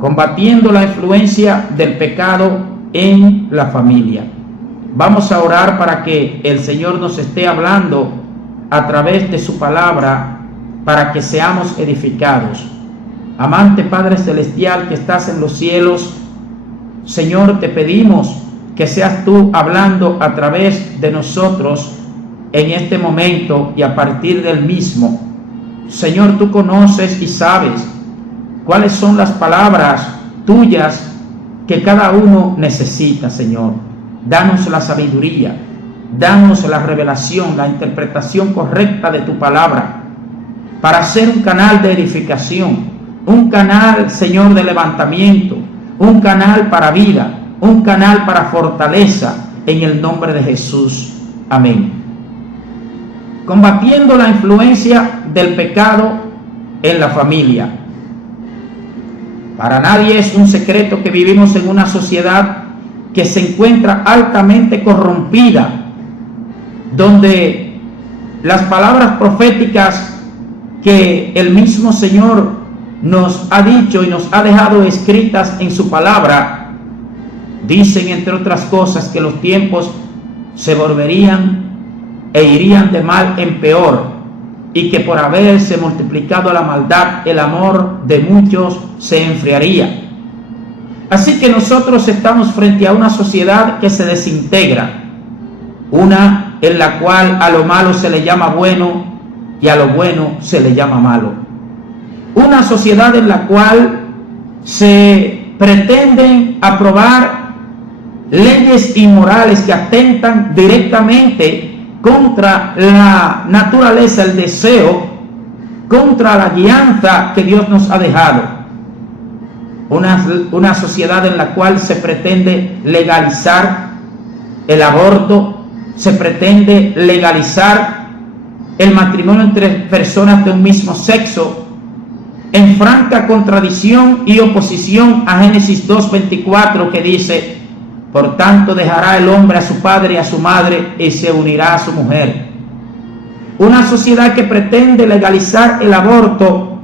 combatiendo la influencia del pecado en la familia. Vamos a orar para que el Señor nos esté hablando a través de su palabra, para que seamos edificados. Amante Padre Celestial que estás en los cielos, Señor, te pedimos que seas tú hablando a través de nosotros en este momento y a partir del mismo. Señor, tú conoces y sabes cuáles son las palabras tuyas que cada uno necesita, Señor. Danos la sabiduría, danos la revelación, la interpretación correcta de tu palabra, para ser un canal de edificación, un canal, Señor, de levantamiento, un canal para vida, un canal para fortaleza, en el nombre de Jesús. Amén. Combatiendo la influencia del pecado en la familia. Para nadie es un secreto que vivimos en una sociedad que se encuentra altamente corrompida, donde las palabras proféticas que el mismo Señor nos ha dicho y nos ha dejado escritas en su palabra, dicen, entre otras cosas, que los tiempos se volverían e irían de mal en peor, y que por haberse multiplicado la maldad, el amor de muchos se enfriaría. Así que nosotros estamos frente a una sociedad que se desintegra, una en la cual a lo malo se le llama bueno y a lo bueno se le llama malo. Una sociedad en la cual se pretenden aprobar leyes inmorales que atentan directamente contra la naturaleza, el deseo, contra la guianza que Dios nos ha dejado. Una sociedad en la cual se pretende legalizar el aborto, se pretende legalizar el matrimonio entre personas de un mismo sexo, en franca contradicción y oposición a Génesis 2:24, que dice: por tanto dejará el hombre a su padre y a su madre y se unirá a su mujer. Una sociedad que pretende legalizar el aborto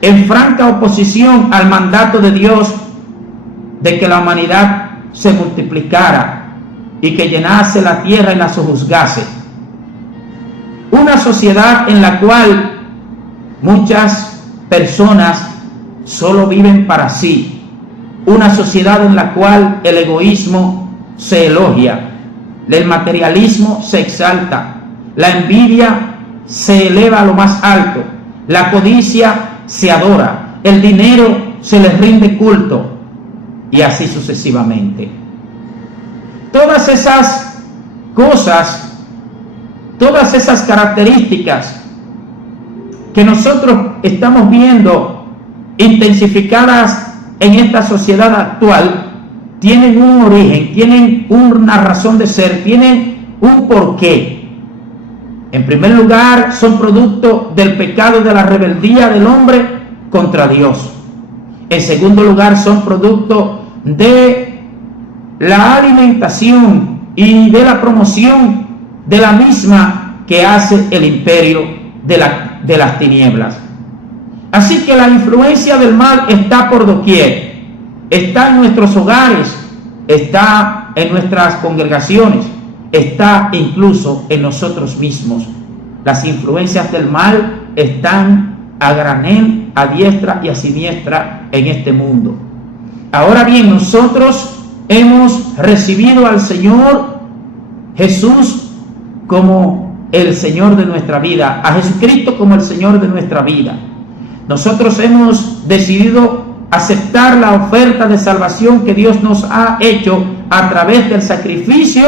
en franca oposición al mandato de Dios de que la humanidad se multiplicara y que llenase la tierra y la sojuzgase. Una sociedad en la cual muchas personas solo viven para sí. Una sociedad en la cual el egoísmo se elogia, el materialismo se exalta, la envidia se eleva a lo más alto, la codicia se adora, el dinero se les rinde culto, y así sucesivamente. Todas esas cosas, todas esas características que nosotros estamos viendo intensificadas en esta sociedad actual, tienen un origen, tienen una razón de ser, tienen un porqué. En primer lugar, son producto del pecado, de la rebeldía del hombre contra Dios. En segundo lugar, son producto de la alimentación y de la promoción de la misma que hace el imperio de las tinieblas. Así que la influencia del mal está por doquier, está en nuestros hogares, está en nuestras congregaciones, está incluso en nosotros mismos. Las influencias del mal están a granel, a diestra y a siniestra en este mundo. Ahora bien, nosotros hemos recibido al Señor Jesús como el Señor de nuestra vida, a Jesucristo como el Señor de nuestra vida. Nosotros hemos decidido aceptar la oferta de salvación que Dios nos ha hecho a través del sacrificio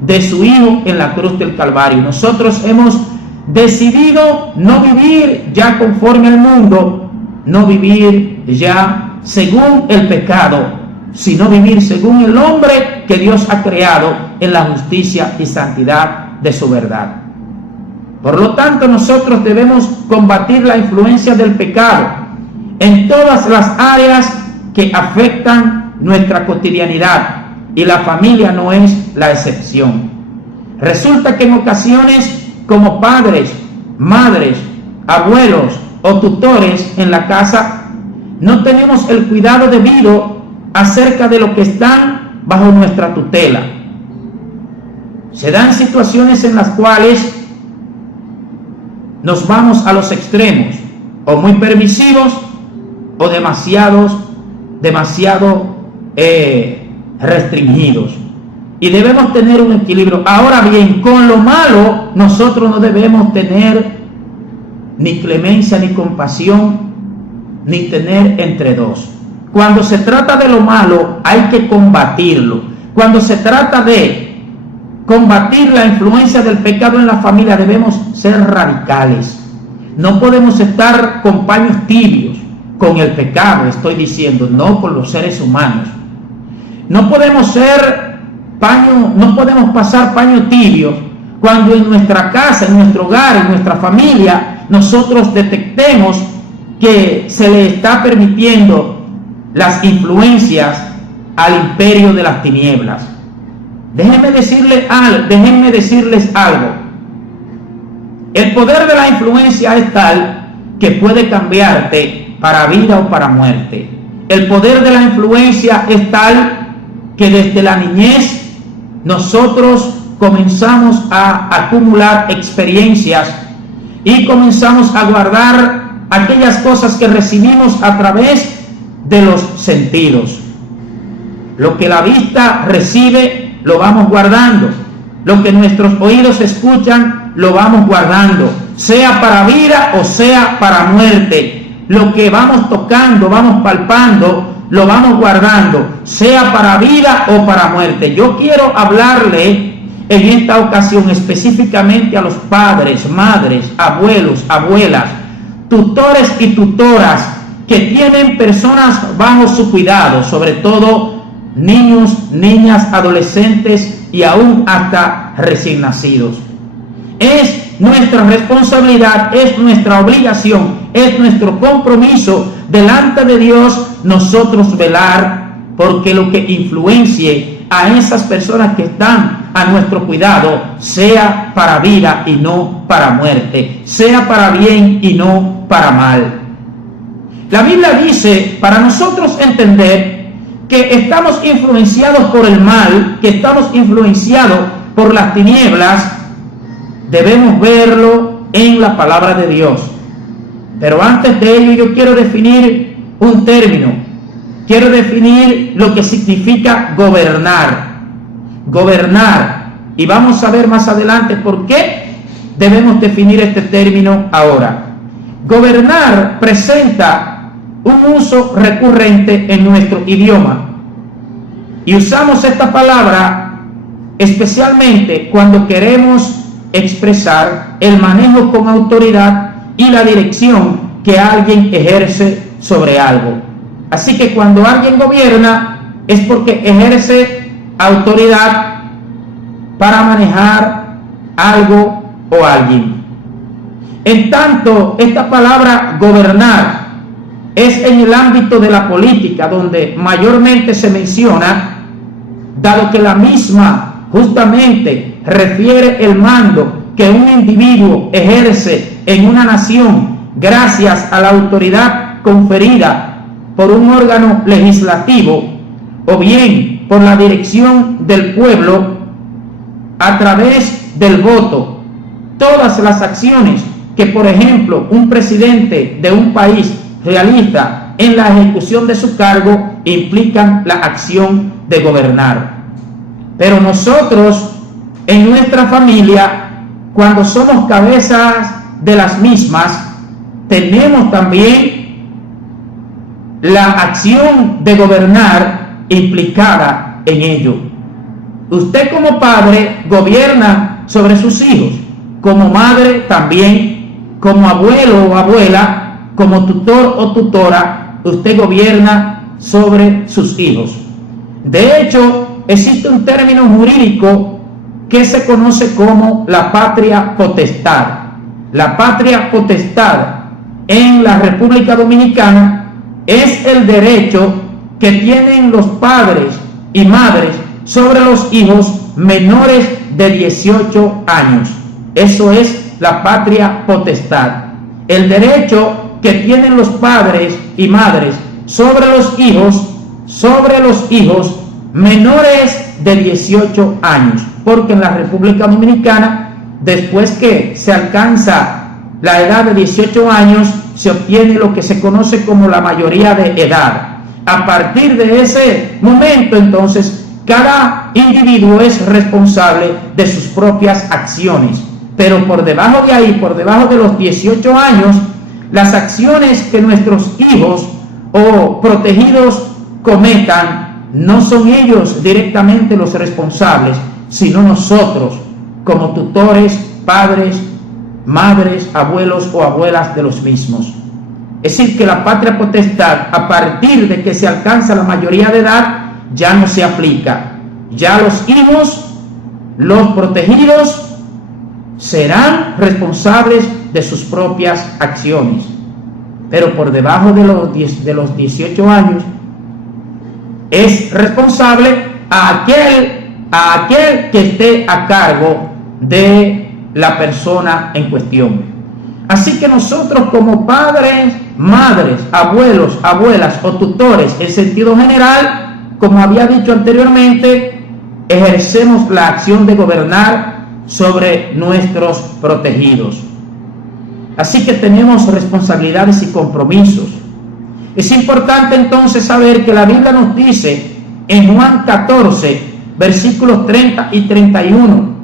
de su Hijo en la cruz del Calvario. Nosotros hemos decidido no vivir ya conforme al mundo, no vivir ya según el pecado, sino vivir según el hombre que Dios ha creado en la justicia y santidad de su verdad. Por lo tanto, nosotros debemos combatir la influencia del pecado en todas las áreas que afectan nuestra cotidianidad, y la familia no es la excepción. Resulta que en ocasiones, como padres, madres, abuelos o tutores en la casa, no tenemos el cuidado debido acerca de lo que están bajo nuestra tutela. Se dan situaciones en las cuales nos vamos a los extremos, o muy permisivos o demasiado restringidos, y debemos tener un equilibrio. Ahora bien, con lo malo nosotros no debemos tener ni clemencia ni compasión, ni tener entre dos. Cuando se trata de lo malo hay que combatirlo. Cuando se trata de combatir la influencia del pecado en la familia, debemos ser radicales. No podemos estar con paños tibios con el pecado, estoy diciendo, no con los seres humanos. No podemos pasar paño tibio cuando en nuestra casa, en nuestro hogar, en nuestra familia, nosotros detectemos que se le está permitiendo las influencias al imperio de las tinieblas. Déjenme decirles algo. El poder de la influencia es tal que puede cambiarte para vida o para muerte. El poder de la influencia es tal que desde la niñez nosotros comenzamos a acumular experiencias y comenzamos a guardar aquellas cosas que recibimos a través de los sentidos. Lo que la vista recibe lo vamos guardando, lo que nuestros oídos escuchan lo vamos guardando, sea para vida o sea para muerte. Lo que vamos tocando, vamos palpando, lo vamos guardando, sea para vida o para muerte. Yo quiero hablarle en esta ocasión específicamente a los padres, madres, abuelos, abuelas, tutores y tutoras que tienen personas bajo su cuidado, sobre todo niños, niñas, adolescentes y aún hasta recién nacidos. Es nuestra responsabilidad, es nuestra obligación, es nuestro compromiso delante de Dios nosotros velar porque lo que influencie a esas personas que están a nuestro cuidado sea para vida y no para muerte, sea para bien y no para mal. La Biblia dice, para nosotros entender que estamos influenciados por el mal, que estamos influenciados por las tinieblas, debemos verlo en la palabra de Dios. Pero antes de ello yo quiero definir un término. Quiero definir lo que significa gobernar. Gobernar. Y vamos a ver más adelante por qué debemos definir este término ahora. Gobernar presenta un uso recurrente en nuestro idioma. Y usamos esta palabra especialmente cuando queremos expresar el manejo con autoridad y la dirección que alguien ejerce sobre algo. Así que cuando alguien gobierna es porque ejerce autoridad para manejar algo o alguien. En tanto, esta palabra gobernar es en el ámbito de la política donde mayormente se menciona, dado que la misma justamente refiere el mando que un individuo ejerce en una nación gracias a la autoridad conferida por un órgano legislativo o bien por la dirección del pueblo a través del voto. Todas las acciones que, por ejemplo, un presidente de un país realiza en la ejecución de su cargo implican la acción de gobernar. Pero nosotros, en nuestra familia, cuando somos cabezas de las mismas, tenemos también la acción de gobernar implicada en ello. Usted como padre gobierna sobre sus hijos, como madre también, como abuelo o abuela, como tutor o tutora, usted gobierna sobre sus hijos. De hecho, existe un término jurídico que se conoce como la patria potestad. La patria potestad en la República Dominicana es el derecho que tienen los padres y madres sobre los hijos menores de 18 años. Eso es la patria potestad. El derecho que tienen los padres y madres sobre los hijos menores de 18 años, porque en la República Dominicana, después que se alcanza la edad de 18 años, se obtiene lo que se conoce como la mayoría de edad. A partir de ese momento, entonces, cada individuo es responsable de sus propias acciones. Pero por debajo de ahí, por debajo de los 18 años, las acciones que nuestros hijos o protegidos cometan, no son ellos directamente los responsables, sino nosotros, como tutores, padres, madres, abuelos o abuelas de los mismos. Es decir, que la patria potestad, a partir de que se alcanza la mayoría de edad, ya no se aplica. Ya los hijos, los protegidos, serán responsables de sus propias acciones. Pero por debajo de los 18 años, es responsable a aquel que esté a cargo de la persona en cuestión. Así que nosotros, como padres, madres, abuelos, abuelas o tutores en sentido general, como había dicho anteriormente, ejercemos la acción de gobernar sobre nuestros protegidos. Así que tenemos responsabilidades y compromisos. Es importante entonces saber que la Biblia nos dice en Juan 14, versículos 30 y 31,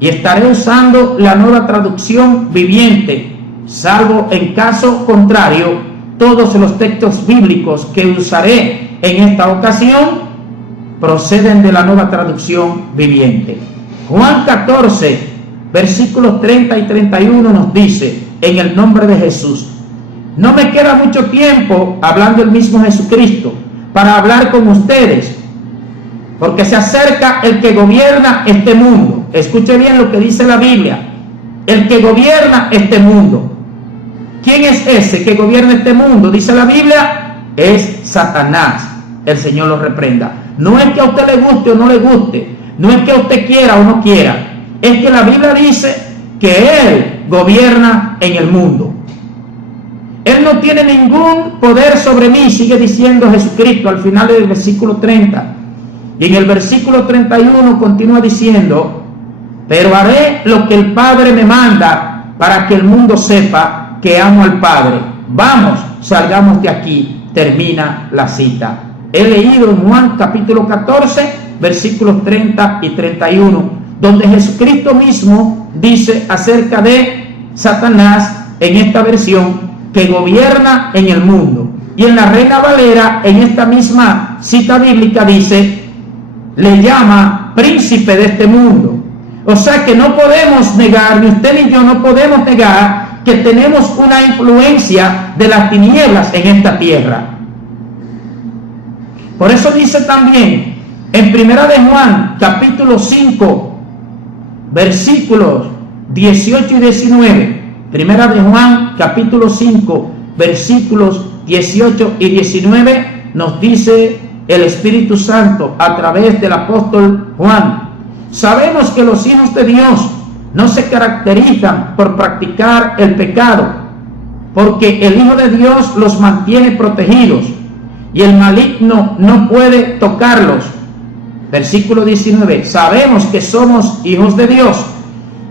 y estaré usando la Nueva Traducción Viviente, salvo en caso contrario, todos los textos bíblicos que usaré en esta ocasión proceden de la Nueva Traducción Viviente. Juan 14, versículos 30 y 31 nos dice, en el nombre de Jesús: no me queda mucho tiempo, hablando el mismo Jesucristo, para hablar con ustedes, porque se acerca el que gobierna este mundo. Escuche bien lo que dice la Biblia: el que gobierna este mundo. ¿Quién es ese que gobierna este mundo? Dice la Biblia, es Satanás. El Señor lo reprenda. No es que a usted le guste o no le guste, no es que a usted quiera o no quiera, es que la Biblia dice que Él gobierna en el mundo. Él no tiene ningún poder sobre mí, sigue diciendo Jesucristo al final del versículo 30. Y en el versículo 31 continúa diciendo: pero haré lo que el Padre me manda, para que el mundo sepa que amo al Padre. Vamos, salgamos de aquí. Termina la cita. He leído en Juan capítulo 14, versículos 30 y 31, donde Jesucristo mismo dice acerca de Satanás en esta versión, que gobierna en el mundo. Y en la Reina Valera, en esta misma cita bíblica, dice, le llama príncipe de este mundo. O sea que no podemos negar, ni usted ni yo no podemos negar, que tenemos una influencia de las tinieblas en esta tierra. Por eso dice también en Primera de Juan capítulo 5 versículos 18 y 19, Primera de Juan capítulo 5 versículos 18 y 19, nos dice el Espíritu Santo a través del apóstol Juan: sabemos que los hijos de Dios no se caracterizan por practicar el pecado, porque el Hijo de Dios los mantiene protegidos y el maligno no puede tocarlos. Versículo 19, sabemos que somos hijos de Dios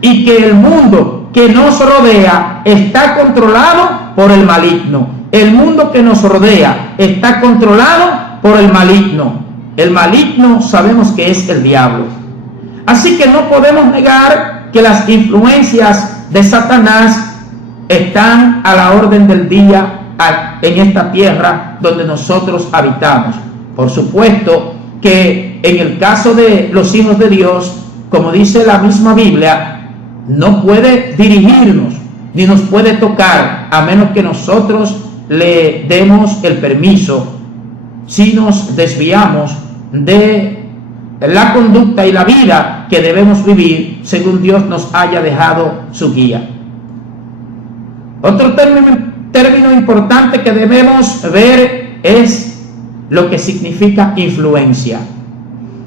y que el mundo que nos rodea está controlado por el maligno. El mundo que nos rodea está controlado por el maligno. El maligno sabemos que es el diablo. Así que no podemos negar que las influencias de Satanás están a la orden del día en esta tierra donde nosotros habitamos. Por supuesto que en el caso de los hijos de Dios, como dice la misma Biblia, no puede dirigirnos ni nos puede tocar a menos que nosotros le demos el permiso, si nos desviamos de la conducta y la vida que debemos vivir según Dios nos haya dejado su guía. Otro término importante que debemos ver es lo que significa influencia.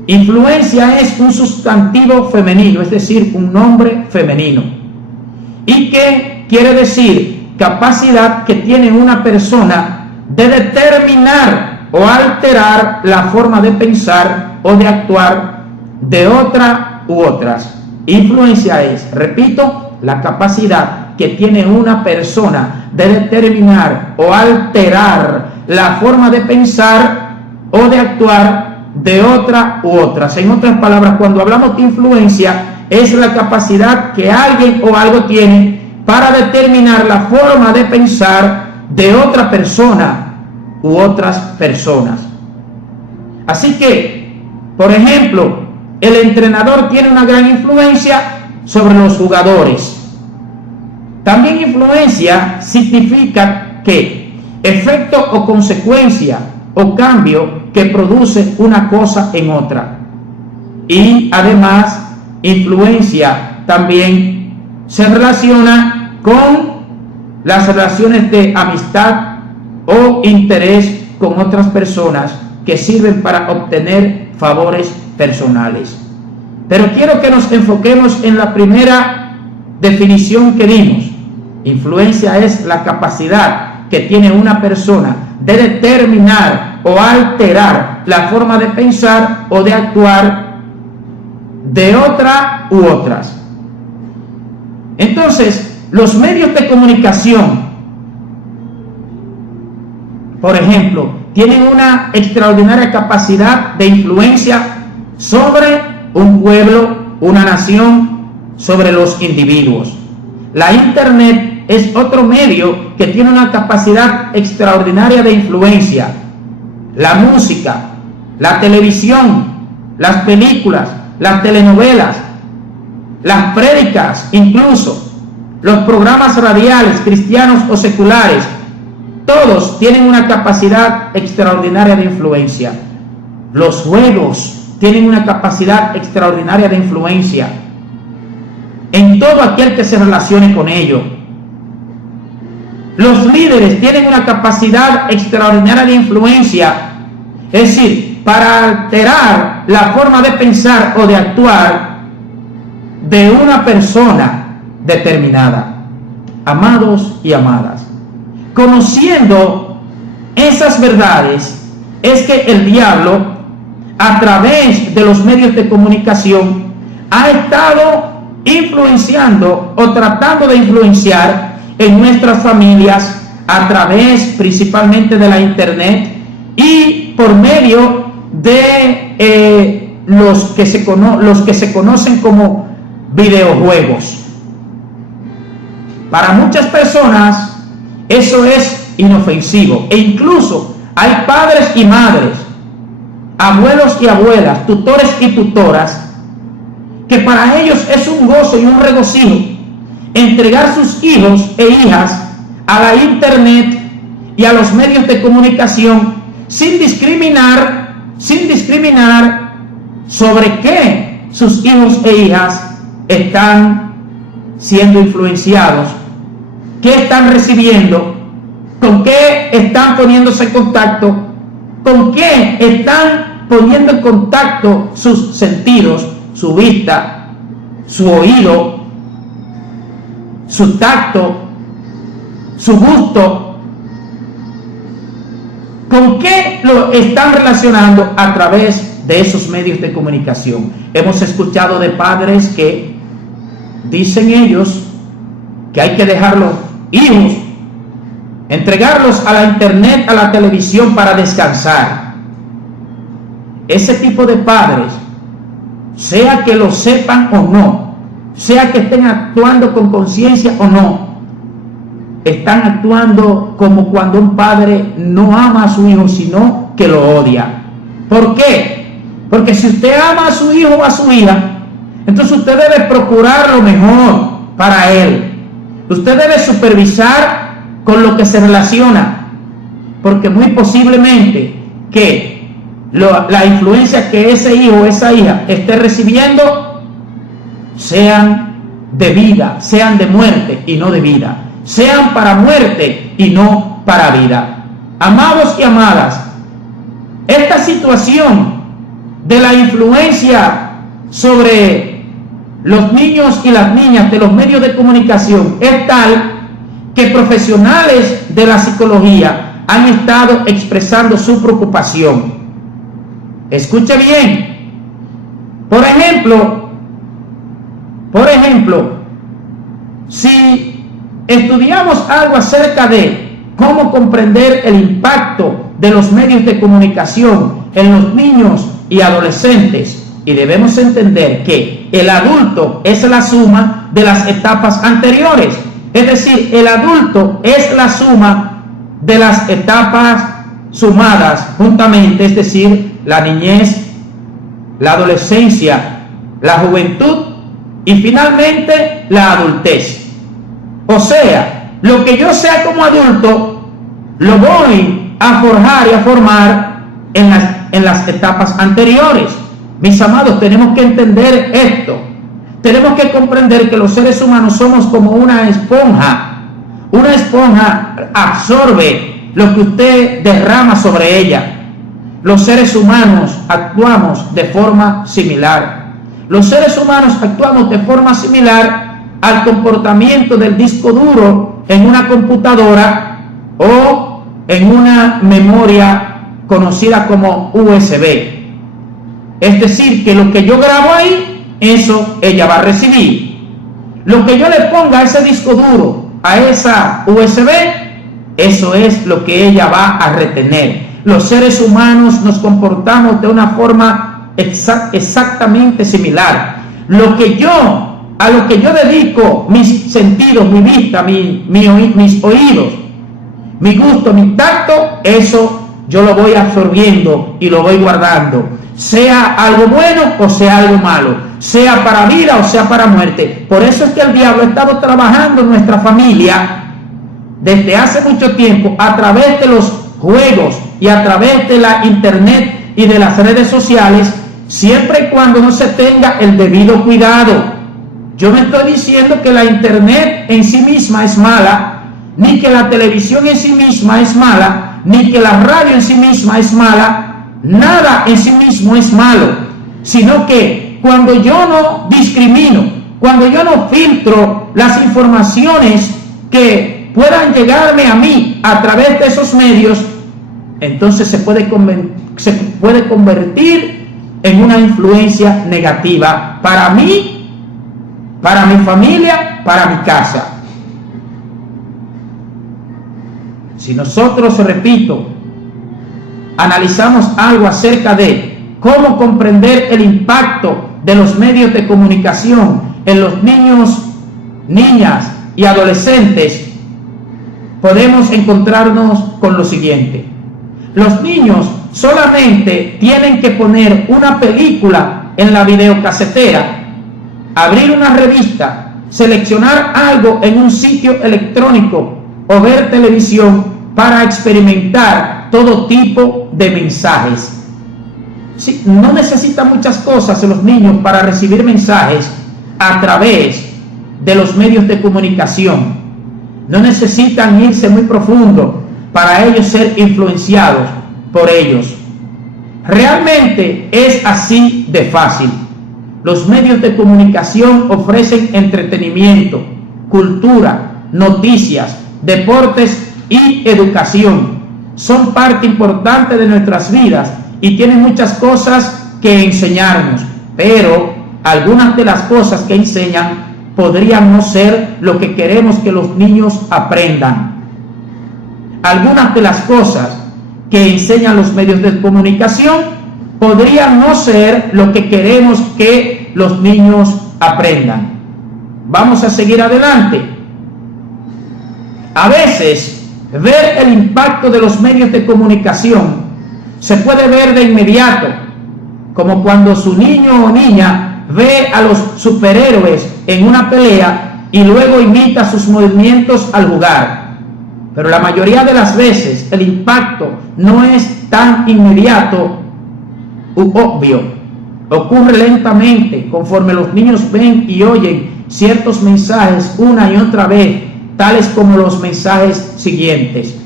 Influencia es un sustantivo femenino, es decir, un nombre femenino, y que quiere decir capacidad que tiene una persona de determinar o alterar la forma de pensar o de actuar de otra u otras. Influencia es, repito, la capacidad que tiene una persona de determinar o alterar la forma de pensar o de actuar de otra u otras. En otras palabras, cuando hablamos de influencia, es la capacidad que alguien o algo tiene para determinar la forma de pensar de otra persona u otras personas. Así que, por ejemplo, el entrenador tiene una gran influencia sobre los jugadores. También influencia significa que efecto o consecuencia o cambio que produce una cosa en otra. Y además, influencia también se relaciona con las relaciones de amistad o interés con otras personas que sirven para obtener favores personales. Pero quiero que nos enfoquemos en la primera definición que dimos. Influencia es la capacidad que tiene una persona de determinar o alterar la forma de pensar o de actuar de otra u otras. Entonces, los medios de comunicación, por ejemplo, tienen una extraordinaria capacidad de influencia sobre un pueblo, una nación, sobre los individuos. La Internet es otro medio que tiene una capacidad extraordinaria de influencia. La música, la televisión, las películas, las telenovelas, las prédicas, incluso los programas radiales, cristianos o seculares, todos tienen una capacidad extraordinaria de influencia. Los juegos tienen una capacidad extraordinaria de influencia en todo aquel que se relacione con ello. Los líderes tienen una capacidad extraordinaria de influencia, es decir, para alterar la forma de pensar o de actuar de una persona determinada. Amados y amadas, conociendo esas verdades, es que el diablo, a través de los medios de comunicación, ha estado influenciando o tratando de influenciar en nuestras familias a través principalmente de la Internet y por medio de los que se conocen como videojuegos. Para muchas personas eso es inofensivo, e incluso hay padres y madres, abuelos y abuelas, tutores y tutoras, que para ellos es un gozo y un regocijo entregar sus hijos e hijas a la Internet y a los medios de comunicación sin discriminar sobre qué sus hijos e hijas están siendo influenciados, qué están recibiendo, con qué están poniéndose en contacto, con qué están poniendo en contacto sus sentidos, su vista, su oído, su tacto, su gusto. ¿Con qué lo están relacionando a través de esos medios de comunicación? Hemos escuchado de padres que dicen ellos que hay que dejar los hijos, entregarlos a la Internet, a la televisión para descansar. Ese tipo de padres, sea que lo sepan o no, sea que estén actuando con conciencia o no, están actuando como cuando un padre no ama a su hijo, sino que lo odia. ¿Por qué? Porque si usted ama a su hijo o a su hija, entonces usted debe procurar lo mejor para él. Usted debe supervisar con lo que se relaciona, porque muy posiblemente que la influencia que ese hijo o esa hija esté recibiendo sean de vida, sean de muerte y no de vida, sean para muerte y no para vida. Amados y amadas, esta situación de la influencia sobre los niños y las niñas de los medios de comunicación es tal que profesionales de la psicología han estado expresando su preocupación. Escuche bien. Por ejemplo, si estudiamos algo acerca de cómo comprender el impacto de los medios de comunicación en los niños y adolescentes, y debemos entender que el adulto es la suma de las etapas anteriores, es decir, el adulto es la suma de las etapas sumadas juntamente, es decir, la niñez, la adolescencia, la juventud y finalmente la adultez. O sea, lo que yo sea como adulto lo voy a forjar y a formar en las etapas anteriores. Mis amados, tenemos que entender esto. Tenemos que comprender que los seres humanos somos como una esponja. Una esponja absorbe lo que usted derrama sobre ella. Los seres humanos actuamos de forma similar. Los seres humanos actuamos de forma similar al comportamiento del disco duro en una computadora o en una memoria conocida como USB. Es decir, que lo que yo grabo ahí, eso ella va a recibir. Lo que yo le ponga a ese disco duro, a esa USB, eso es lo que ella va a retener. Los seres humanos nos comportamos de una forma exactamente similar. A lo que yo dedico mis sentidos, mi vista, mis oídos, mi gusto, mi tacto, eso yo lo voy absorbiendo y lo voy guardando. Sea algo bueno o sea algo malo, sea para vida o sea para muerte. Por eso es que el diablo ha estado trabajando en nuestra familia desde hace mucho tiempo a través de los juegos y a través de la internet y de las redes sociales, siempre y cuando no se tenga el debido cuidado. Yo no estoy diciendo que la internet en sí misma es mala, ni que la televisión en sí misma es mala, ni que la radio en sí misma es mala. Nada en sí mismo es malo, sino que cuando yo no discrimino, cuando yo no filtro las informaciones que puedan llegarme a mí a través de esos medios, entonces se puede convertir en una influencia negativa para mí, para mi familia, para mi casa. Si nosotros, repito, analizamos algo acerca de cómo comprender el impacto de los medios de comunicación en los niños, niñas y adolescentes, podemos encontrarnos con lo siguiente. Los niños solamente tienen que poner una película en la videocasetera, abrir una revista, seleccionar algo en un sitio electrónico o ver televisión para experimentar todo tipo de mensajes. Sí, no necesitan muchas cosas los niños para recibir mensajes a través de los medios de comunicación. No necesitan irse muy profundo para ellos ser influenciados por ellos. Realmente es así de fácil. Los medios de comunicación ofrecen entretenimiento, cultura, noticias, deportes y educación. Son parte importante de nuestras vidas y tienen muchas cosas que enseñarnos, pero algunas de las cosas que enseñan podrían no ser lo que queremos que los niños aprendan. Algunas de las cosas que enseñan los medios de comunicación podrían no ser lo que queremos que los niños aprendan. Vamos a seguir adelante. A veces, ver el impacto de los medios de comunicación se puede ver de inmediato, como cuando su niño o niña ve a los superhéroes en una pelea y luego imita sus movimientos al jugar. Pero la mayoría de las veces el impacto no es tan inmediato u obvio. Ocurre lentamente conforme los niños ven y oyen ciertos mensajes una y otra vez, tales como los mensajes siguientes.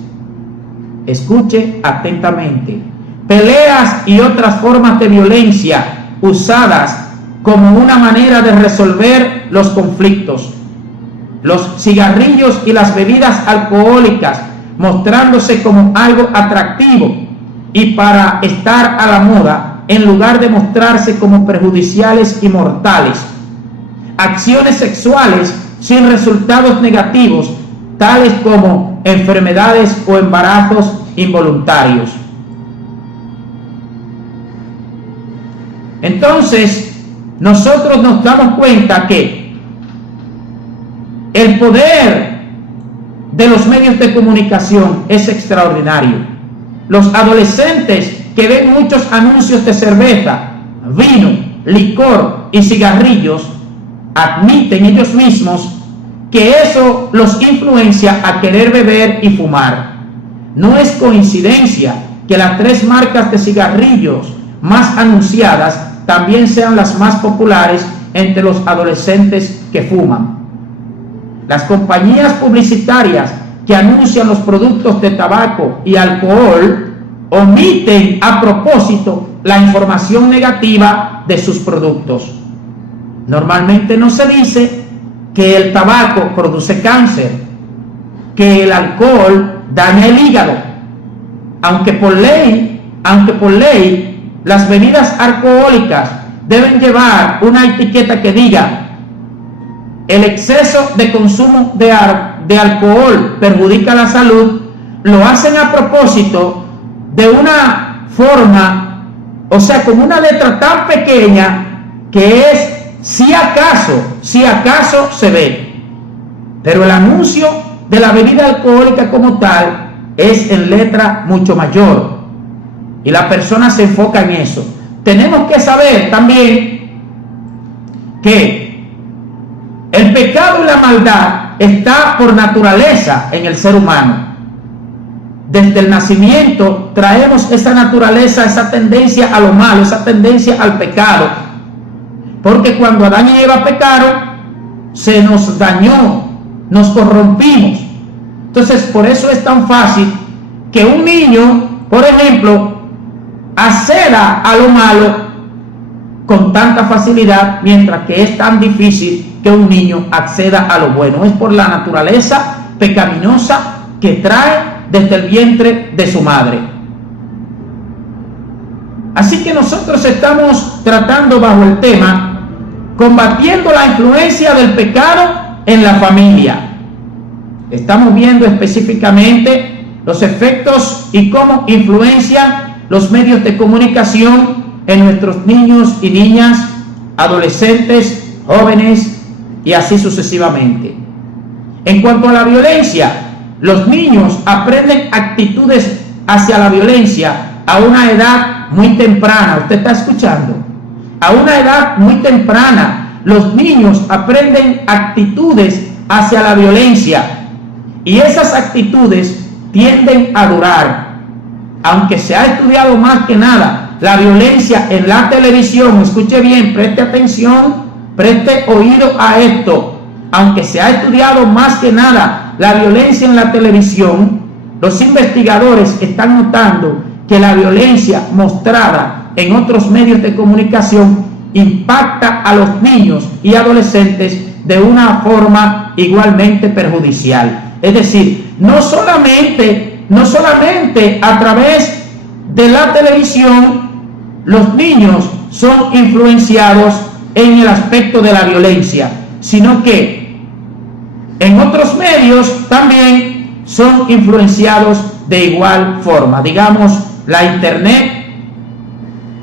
Escuche atentamente. Peleas y otras formas de violencia usadas como una manera de resolver los conflictos. Los cigarrillos y las bebidas alcohólicas mostrándose como algo atractivo y para estar a la moda, en lugar de mostrarse como perjudiciales y mortales. Acciones sexuales sin resultados negativos, tales como enfermedades o embarazos involuntarios. Entonces, nosotros nos damos cuenta que el poder de los medios de comunicación es extraordinario. Los adolescentes que ven muchos anuncios de cerveza, vino, licor y cigarrillos, admiten ellos mismos que eso los influencia a querer beber y fumar. No es coincidencia que las 3 marcas de cigarrillos más anunciadas también sean las más populares entre los adolescentes que fuman. Las compañías publicitarias que anuncian los productos de tabaco y alcohol omiten a propósito la información negativa de sus productos. Normalmente no se dice que el tabaco produce cáncer, que el alcohol daña el hígado, aunque por ley, las bebidas alcohólicas deben llevar una etiqueta que diga: el exceso de consumo de alcohol perjudica la salud. Lo hacen a propósito de una forma, o sea, con una letra tan pequeña que es si acaso se ve. Pero el anuncio de la bebida alcohólica como tal es en letra mucho mayor y la persona se enfoca en eso. Tenemos que saber también que el pecado y la maldad está por naturaleza en el ser humano. Desde el nacimiento traemos esa naturaleza, esa tendencia a lo malo, esa tendencia al pecado. Porque cuando Adán y Eva pecaron, se nos dañó, nos corrompimos. Entonces, por eso es tan fácil que un niño, por ejemplo, acceda a lo malo con tanta facilidad, mientras que es tan difícil que un niño acceda a lo bueno. Es por la naturaleza pecaminosa que trae desde el vientre de su madre. Así que nosotros estamos tratando bajo el tema combatiendo la influencia del pecado en la familia. Estamos viendo específicamente los efectos y cómo influencian los medios de comunicación en nuestros niños y niñas, adolescentes, jóvenes y así sucesivamente. En cuanto a la violencia, los niños aprenden actitudes hacia la violencia a una edad muy temprana. ¿Usted está escuchando? A una edad muy temprana, los niños aprenden actitudes hacia la violencia y esas actitudes tienden a durar. Aunque se ha estudiado más que nada la violencia en la televisión, escuche bien, preste atención, preste oído a esto. Aunque se ha estudiado más que nada la violencia en la televisión, los investigadores están notando que la violencia mostrada en otros medios de comunicación impacta a los niños y adolescentes de una forma igualmente perjudicial. Es decir, no solamente a través de la televisión los niños son influenciados en el aspecto de la violencia, sino que en otros medios también son influenciados de igual forma. Digamos, la internet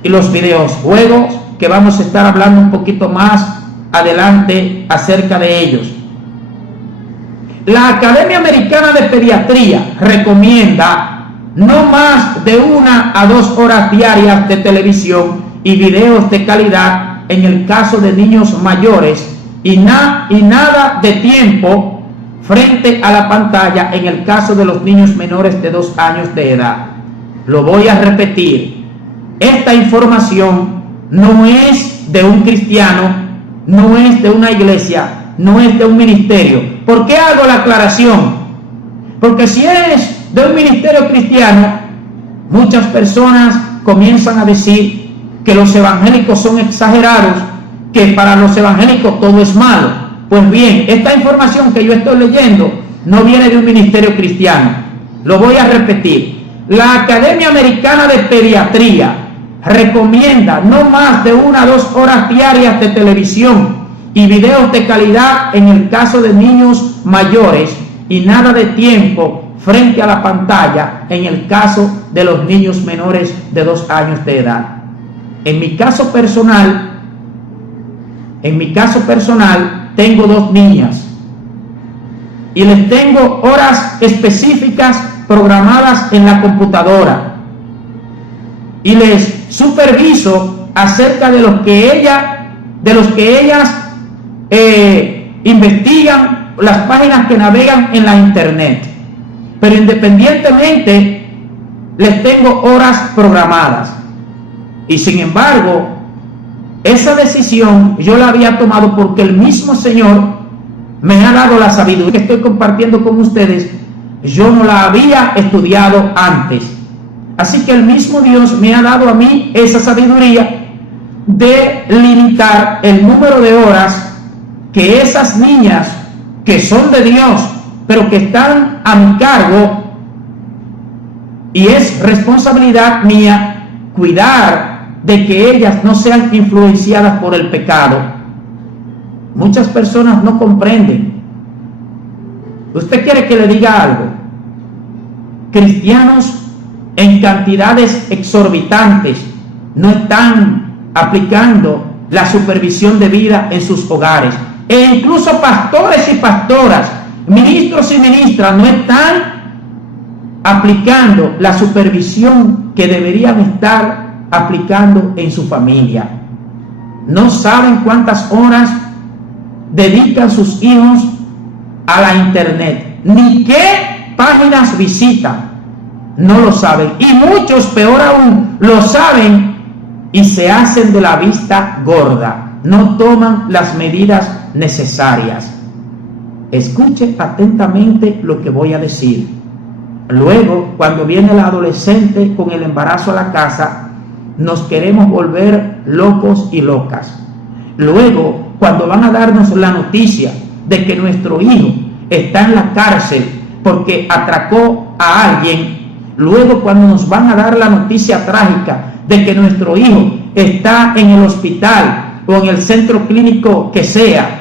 y los videojuegos, que vamos a estar hablando un poquito más adelante acerca de ellos. La Academia Americana de Pediatría recomienda no más de 1 a 2 horas diarias de televisión y videos de calidad en el caso de niños mayores y nada de tiempo frente a la pantalla en el caso de los niños menores de 2 años de edad. Lo voy a repetir. Esta información no es de un cristiano, no es de una iglesia, no es de un ministerio. ¿Por qué hago la aclaración? Porque si es de un ministerio cristiano, muchas personas comienzan a decir que los evangélicos son exagerados, que para los evangélicos todo es malo. Pues bien, esta información que yo estoy leyendo no viene de un ministerio cristiano, Lo voy a repetir. La Academia Americana de Pediatría recomienda no más de 1 a 2 horas diarias de televisión y videos de calidad en el caso de niños mayores y nada de tiempo frente a la pantalla en el caso de los niños menores de 2 años de edad. En mi caso personal, tengo 2 niñas y les tengo horas específicas programadas en la computadora y les superviso acerca de los que ellas investigan, las páginas que navegan en la internet. Pero independientemente les tengo horas programadas, y sin embargo esa decisión yo la había tomado porque el mismo Señor me ha dado la sabiduría que estoy compartiendo con ustedes. Yo no la había estudiado antes, así que el mismo Dios me ha dado a mí esa sabiduría de limitar el número de horas que esas niñas que son de Dios pero que están a mi cargo, y es responsabilidad mía cuidar de que ellas no sean influenciadas por el pecado. Muchas personas no comprenden. ¿Usted quiere que le diga algo? Cristianos en cantidades exorbitantes no están aplicando la supervisión de vida en sus hogares, e incluso pastores y pastoras, ministros y ministras no están aplicando la supervisión que deberían estar aplicando en su familia. No saben cuántas horas dedican sus hijos a la internet, ni qué páginas visitan. No lo saben, y muchos, peor aún, lo saben y se hacen de la vista gorda, no toman las medidas necesarias. Escuche atentamente lo que voy a decir. Luego, cuando viene el adolescente con el embarazo a la casa, nos queremos volver locos y locas. Luego, cuando van a darnos la noticia de que nuestro hijo está en la cárcel porque atracó a alguien, luego cuando nos van a dar la noticia trágica de que nuestro hijo está en el hospital o en el centro clínico que sea,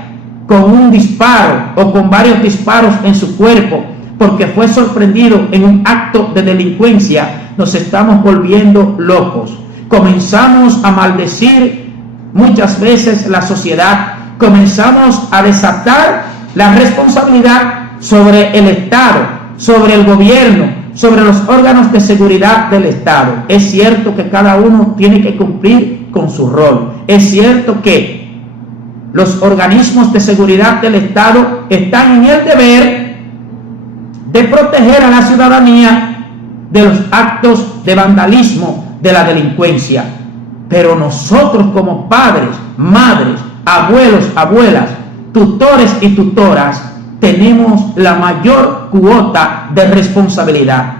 con un disparo o con varios disparos en su cuerpo porque fue sorprendido en un acto de delincuencia, nos estamos volviendo locos. Comenzamos a maldecir muchas veces la sociedad, comenzamos a desatar la responsabilidad sobre el Estado, sobre el gobierno, sobre los órganos de seguridad del Estado. Es cierto que cada uno tiene que cumplir con su rol. Es cierto que los organismos de seguridad del Estado están en el deber de proteger a la ciudadanía de los actos de vandalismo de la delincuencia. Pero nosotros como padres, madres, abuelos, abuelas, tutores y tutoras, tenemos la mayor cuota de responsabilidad.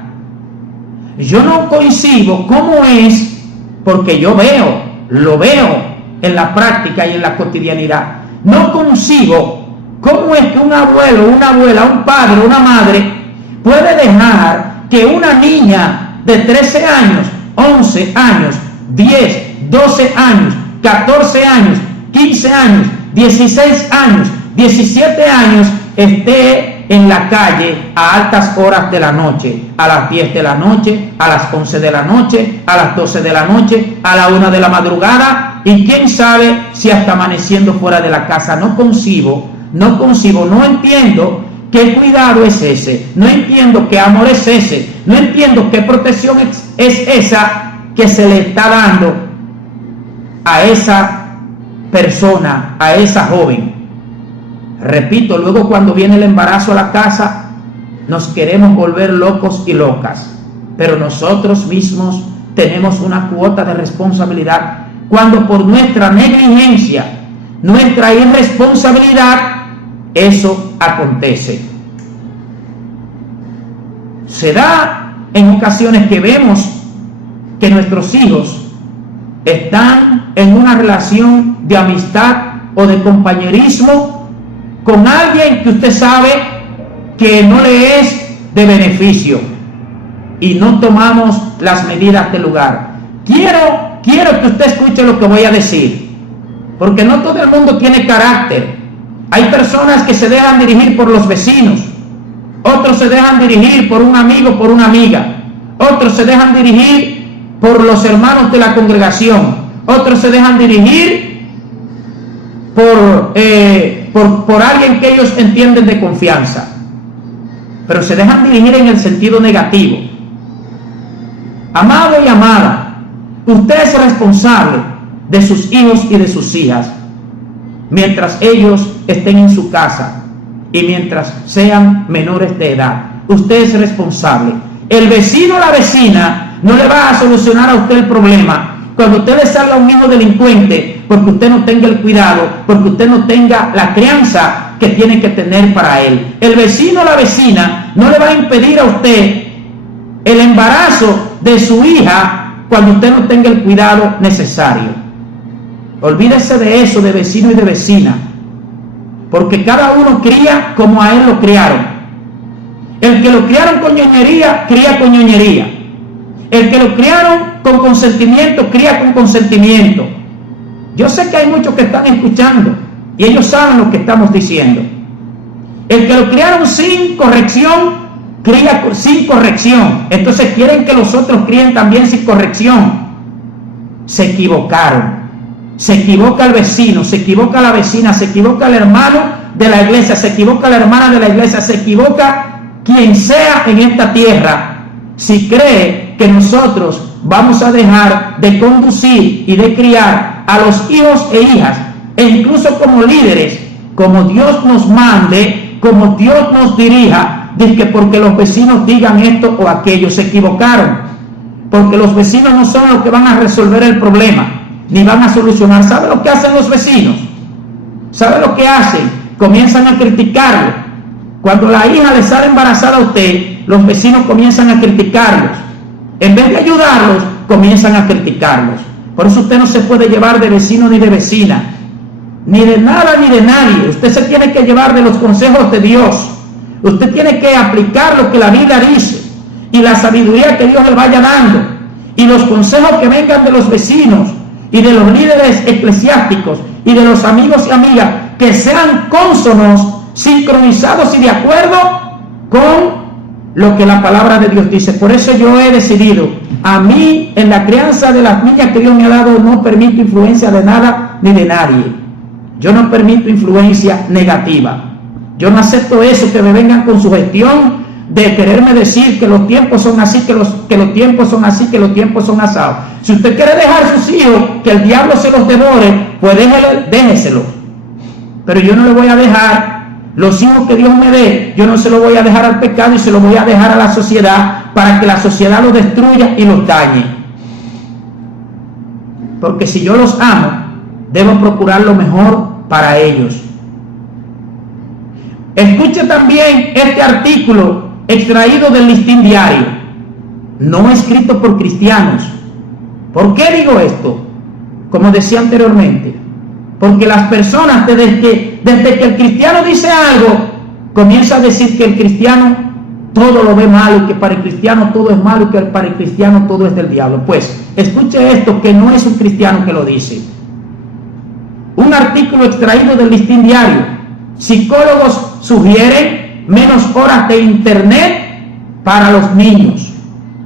Yo no coincido cómo es, porque yo lo veo en la práctica y en la cotidianidad. No concibo cómo es que un abuelo, una abuela, un padre, una madre puede dejar que una niña de 13 años, 11 años, 10, 12 años, 14 años, 15 años, 16 años, 17 años esté en la calle a altas horas de la noche, a las 10 de la noche, a las 11 de la noche, a las 12 de la noche, a la 1 de la madrugada, y quién sabe si hasta amaneciendo fuera de la casa. No concibo, no entiendo qué cuidado es ese, no entiendo qué amor es ese, no entiendo qué protección es esa que se le está dando a esa persona, a esa joven. Repito, luego cuando viene el embarazo a la casa, nos queremos volver locos y locas, pero nosotros mismos tenemos una cuota de responsabilidad cuando por nuestra negligencia, nuestra irresponsabilidad, eso acontece. Se da en ocasiones que vemos que nuestros hijos están en una relación de amistad o de compañerismo con alguien que usted sabe que no le es de beneficio, y no tomamos las medidas del lugar. Quiero que usted escuche lo que voy a decir, porque no todo el mundo tiene carácter. Hay personas que se dejan dirigir por los vecinos, otros se dejan dirigir por un amigo, por una amiga, otros se dejan dirigir por los hermanos de la congregación, otros se dejan dirigir por alguien que ellos entienden de confianza, pero se dejan dirigir en el sentido negativo. Amado y amada, usted es responsable de sus hijos y de sus hijas mientras ellos estén en su casa y mientras sean menores de edad. Usted es responsable. El vecino o la vecina no le va a solucionar a usted el problema cuando usted le salga a un hijo delincuente porque usted no tenga el cuidado, porque usted no tenga la crianza que tiene que tener para él. El vecino o la vecina no le va a impedir a usted el embarazo de su hija cuando usted no tenga el cuidado necesario. Olvídese de eso, de vecino y de vecina, porque cada uno cría como a él lo criaron. El que lo criaron con ñoñería, cría con ñoñería. El que lo criaron con consentimiento, cría con consentimiento. Yo sé que hay muchos que están escuchando y ellos saben lo que estamos diciendo. El que lo criaron sin corrección, cría sin corrección. Entonces quieren que los otros críen también sin corrección. Se equivocaron. Se equivoca el vecino, se equivoca la vecina, se equivoca el hermano de la iglesia, se equivoca la hermana de la iglesia, se equivoca quien sea en esta tierra, si cree que nosotros vamos a dejar de conducir y de criar a los hijos e hijas, e incluso como líderes, como Dios nos mande, como Dios nos dirija, de que porque los vecinos digan esto o aquello. Se equivocaron, porque los vecinos no son los que van a resolver el problema, ni van a solucionar. ¿Sabe lo que hacen los vecinos? ¿Sabe lo que hacen? Comienzan a criticarlo. Cuando la hija le sale embarazada a usted, los vecinos comienzan a criticarlos. En vez de ayudarlos, comienzan a criticarlos. Por eso usted no se puede llevar de vecino ni de vecina, ni de nada ni de nadie. Usted se tiene que llevar de los consejos de Dios. Usted tiene que aplicar lo que la Biblia dice y la sabiduría que Dios le vaya dando, y los consejos que vengan de los vecinos y de los líderes eclesiásticos y de los amigos y amigas, que sean cónsonos, sincronizados y de acuerdo con lo que la palabra de Dios dice. Por eso yo he decidido, a mí en la crianza de las niñas que Dios me ha dado, no permito influencia de nada ni de nadie. Yo no permito influencia negativa. Yo no acepto eso, que me vengan con su gestión de quererme decir que los tiempos son así, que los tiempos son así, que los tiempos son asados. Si usted quiere dejar a sus hijos que el diablo se los devore, pues déjeselo. Pero yo no le voy a dejar los hijos que Dios me dé, yo no se los voy a dejar al pecado y se los voy a dejar a la sociedad para que la sociedad los destruya y los dañe. Porque si yo los amo, debo procurar lo mejor para ellos. Escuche también este artículo extraído del Listín Diario, no escrito por cristianos. ¿Por qué digo esto? Como decía anteriormente, porque las personas desde que el cristiano dice algo, comienza a decir que el cristiano todo lo ve malo, y que para el cristiano todo es malo, y que para el cristiano todo es del diablo. Pues escuche esto, que no es un cristiano que lo dice. Un artículo extraído del Listín Diario: psicólogos sugieren menos horas de internet para los niños.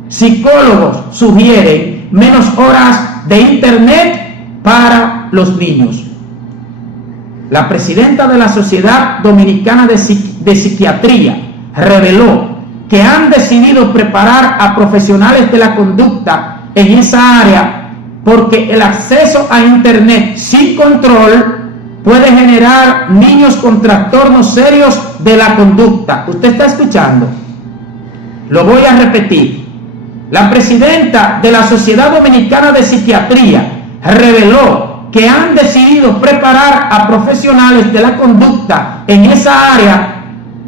Psicólogos sugieren menos horas de internet para los niños. La presidenta de la Sociedad Dominicana de Psiquiatría reveló que han decidido preparar a profesionales de la conducta en esa área porque el acceso a internet sin control puede generar niños con trastornos serios de la conducta. ¿Usted está escuchando? Lo voy a repetir. La presidenta de la Sociedad Dominicana de Psiquiatría reveló que han decidido preparar a profesionales de la conducta en esa área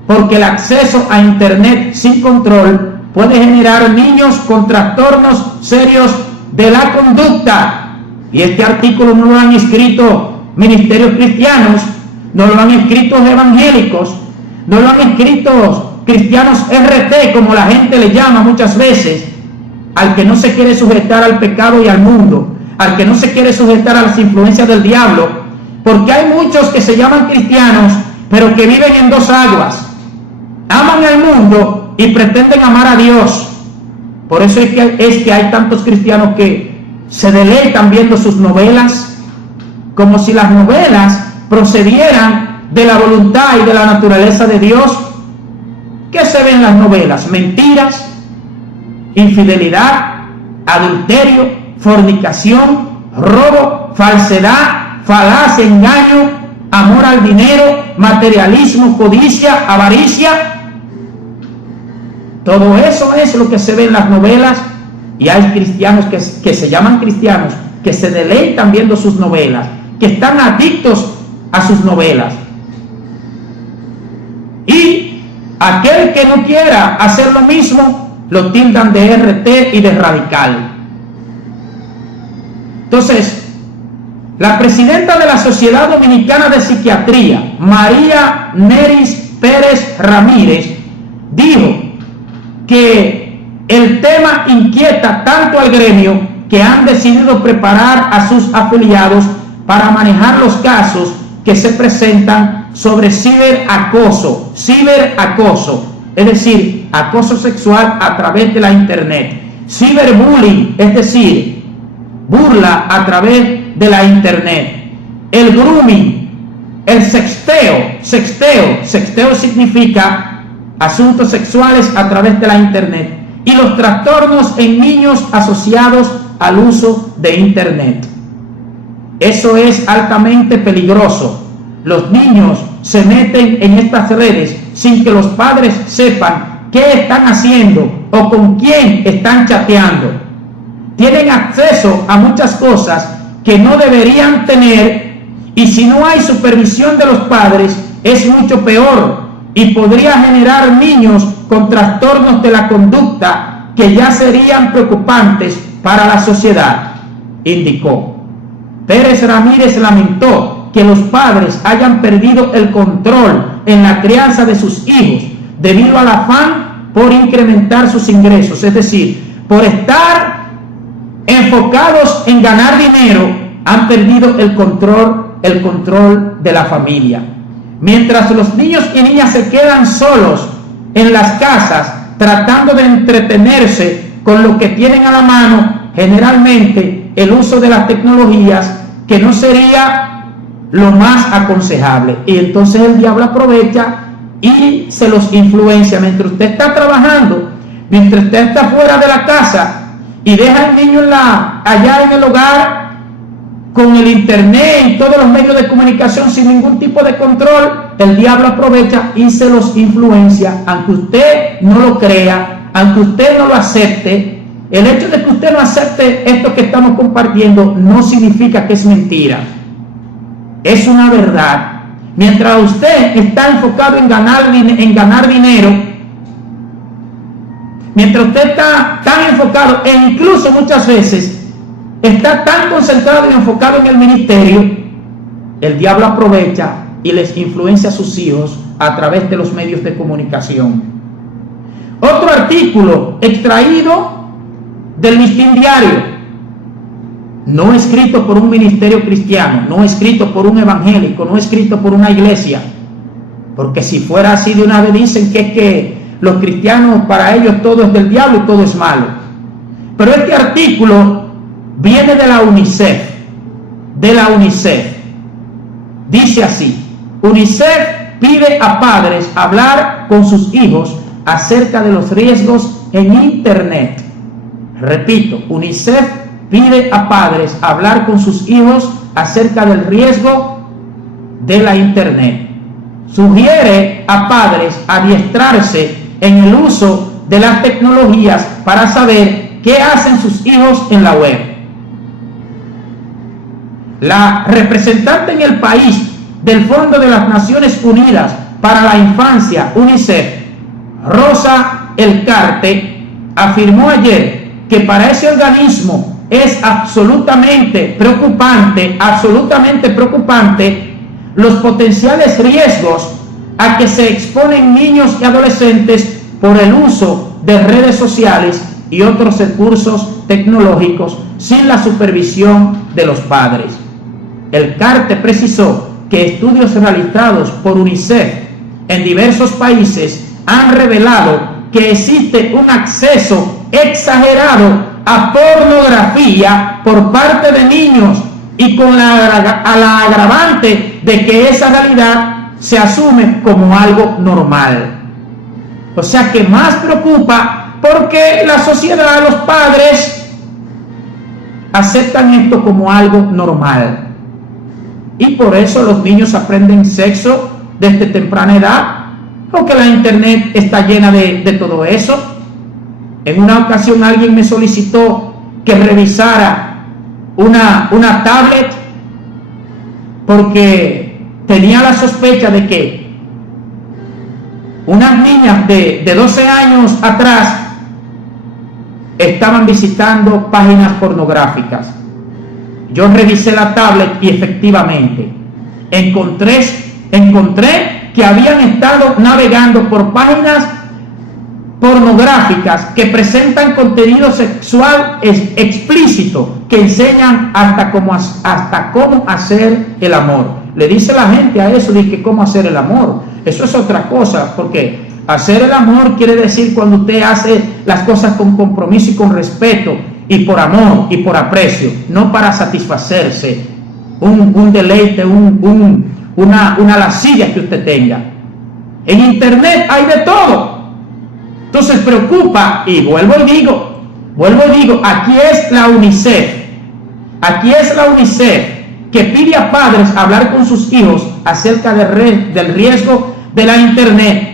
porque el acceso a internet sin control puede generar niños con trastornos serios de la conducta. Y este artículo no lo han escrito ministerios cristianos, no lo han escrito evangélicos, no lo han escrito cristianos RT, como la gente le llama muchas veces, al que no se quiere sujetar al pecado y al mundo, al que no se quiere sujetar a las influencias del diablo, porque hay muchos que se llaman cristianos, pero que viven en dos aguas. Aman al mundo y pretenden amar a Dios. Por eso es que hay tantos cristianos que se deleitan viendo sus novelas, como si las novelas procedieran de la voluntad y de la naturaleza de Dios. ¿Qué se ve en las novelas? Mentiras, infidelidad, adulterio, fornicación, robo, falsedad, falacia, engaño, amor al dinero, materialismo, codicia, avaricia. Todo eso es lo que se ve en las novelas, y hay cristianos que se llaman cristianos, que se deleitan viendo sus novelas, que están adictos a sus novelas. Y aquel que no quiera hacer lo mismo, lo tildan de RT y de radical. Entonces, la presidenta de la Sociedad Dominicana de Psiquiatría, María Neris Pérez Ramírez, dijo que el tema inquieta tanto al gremio que han decidido preparar a sus afiliados para manejar los casos que se presentan sobre ciberacoso, es decir, acoso sexual a través de la internet, ciberbullying, es decir, burla a través de la internet, el grooming, el sexteo significa asuntos sexuales a través de la internet, y los trastornos en niños asociados al uso de internet. Eso es altamente peligroso. Los niños se meten en estas redes sin que los padres sepan qué están haciendo o con quién están chateando. Tienen acceso a muchas cosas que no deberían tener, y si no hay supervisión de los padres es mucho peor, y podría generar niños con trastornos de la conducta que ya serían preocupantes para la sociedad, indicó. Pérez Ramírez lamentó que los padres hayan perdido el control en la crianza de sus hijos debido al afán por incrementar sus ingresos, es decir, por estar enfocados en ganar dinero, han perdido el control de la familia. Mientras los niños y niñas se quedan solos en las casas tratando de entretenerse con lo que tienen a la mano, generalmente el uso de las tecnologías, que no sería lo más aconsejable. Y entonces el diablo aprovecha y se los influencia. Mientras usted está trabajando, mientras usted está fuera de la casa y deja al niño allá en el hogar con el internet y todos los medios de comunicación sin ningún tipo de control, el diablo aprovecha y se los influencia. Aunque usted no lo crea, aunque usted no lo acepte, el hecho de que usted no acepte esto que estamos compartiendo no significa que es mentira. Es una verdad. Mientras usted está enfocado en ganar dinero, mientras usted está tan enfocado, e incluso muchas veces está tan concentrado y enfocado en el ministerio, el diablo aprovecha y les influencia a sus hijos a través de los medios de comunicación. Otro artículo extraído del Listín Diario, no escrito por un ministerio cristiano, no escrito por un evangélico, no escrito por una iglesia, porque si fuera así de una vez dicen que los cristianos, para ellos todo es del diablo y todo es malo. Pero este artículo viene de la UNICEF. Dice así: UNICEF pide a padres hablar con sus hijos acerca de los riesgos en internet. Repito, UNICEF pide a padres hablar con sus hijos acerca del riesgo de la internet. Sugiere a padres adiestrarse en el uso de las tecnologías para saber qué hacen sus hijos en la web. La representante en el país del Fondo de las Naciones Unidas para la Infancia, UNICEF, Rosa Elcarte, afirmó ayer que para ese organismo es absolutamente preocupante los potenciales riesgos a que se exponen niños y adolescentes por el uso de redes sociales y otros recursos tecnológicos sin la supervisión de los padres. El CARTE precisó que estudios realizados por UNICEF en diversos países han revelado que existe un acceso exagerado a pornografía por parte de niños y con la agravante de que esa realidad se asume como algo normal. O sea que más preocupa porque la sociedad, los padres, aceptan esto como algo normal. Y por eso los niños aprenden sexo desde temprana edad, porque la internet está llena de todo eso. En una ocasión alguien me solicitó que revisara una tablet porque tenía la sospecha de que unas niñas de 12 años atrás estaban visitando páginas pornográficas. Yo revisé la tablet y efectivamente encontré que habían estado navegando por páginas pornográficas que presentan contenido sexual explícito, que enseñan hasta cómo hacer el amor. Le dice la gente a eso de que cómo hacer el amor. Eso es otra cosa, porque hacer el amor quiere decir cuando usted hace las cosas con compromiso y con respeto y por amor y por aprecio, no para satisfacerse un deleite, una lascivia que usted tenga. En internet hay de todo. Entonces preocupa, y vuelvo y digo, aquí es la UNICEF que pide a padres hablar con sus hijos acerca del riesgo de la internet,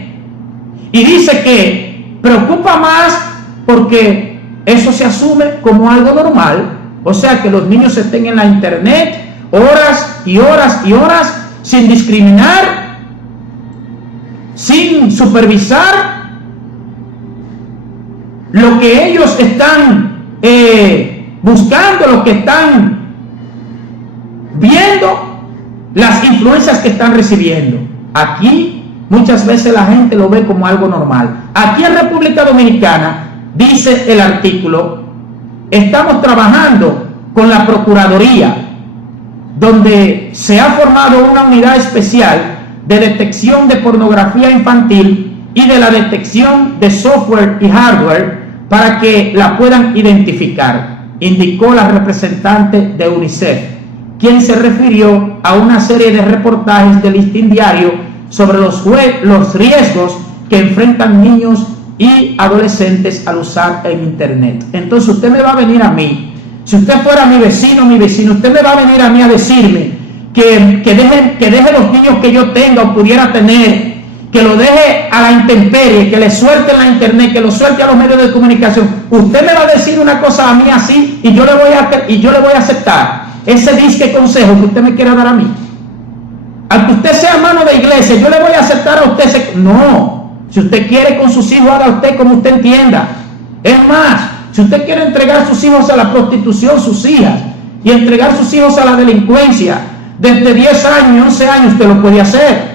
y dice que preocupa más porque eso se asume como algo normal. O sea que los niños estén en la internet horas y horas y horas sin discriminar, sin supervisar lo que ellos están buscando, lo que están viendo, las influencias que están recibiendo. Aquí muchas veces la gente lo ve como algo normal. Aquí en República Dominicana, dice el artículo, estamos trabajando con la Procuraduría, donde se ha formado una unidad especial de detección de pornografía infantil y de la detección de software y hardware para que la puedan identificar, indicó la representante de UNICEF, quien se refirió a una serie de reportajes del Listín Diario sobre los riesgos que enfrentan niños y adolescentes al usar el internet. Entonces usted me va a venir a mí, si usted fuera mi vecino, usted me va a venir a mí a decirme que deje los niños que yo tenga o pudiera tener, que lo deje a la intemperie, que le suelte en la internet, que lo suelte a los medios de comunicación. Usted me va a decir una cosa a mí así y yo le voy a aceptar ese disque consejo que usted me quiere dar a mí. Aunque usted sea hermano de iglesia, yo le voy a aceptar a usted ese... No, si usted quiere con sus hijos, haga usted como usted entienda. Es más, si usted quiere entregar sus hijos a la prostitución, sus hijas, y entregar sus hijos a la delincuencia, desde 10 años, 11 años, usted lo puede hacer.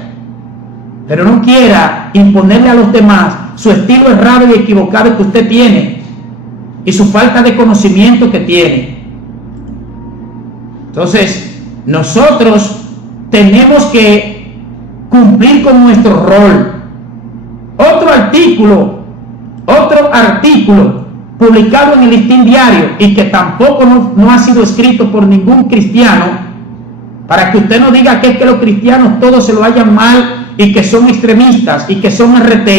Pero no quiera imponerle a los demás su estilo errado y equivocado que usted tiene y su falta de conocimiento que tiene. Entonces, nosotros tenemos que cumplir con nuestro rol. Otro artículo publicado en el Listín Diario y que tampoco no ha sido escrito por ningún cristiano, para que usted no diga que es que los cristianos todos se lo hayan mal y que son extremistas y que son RT.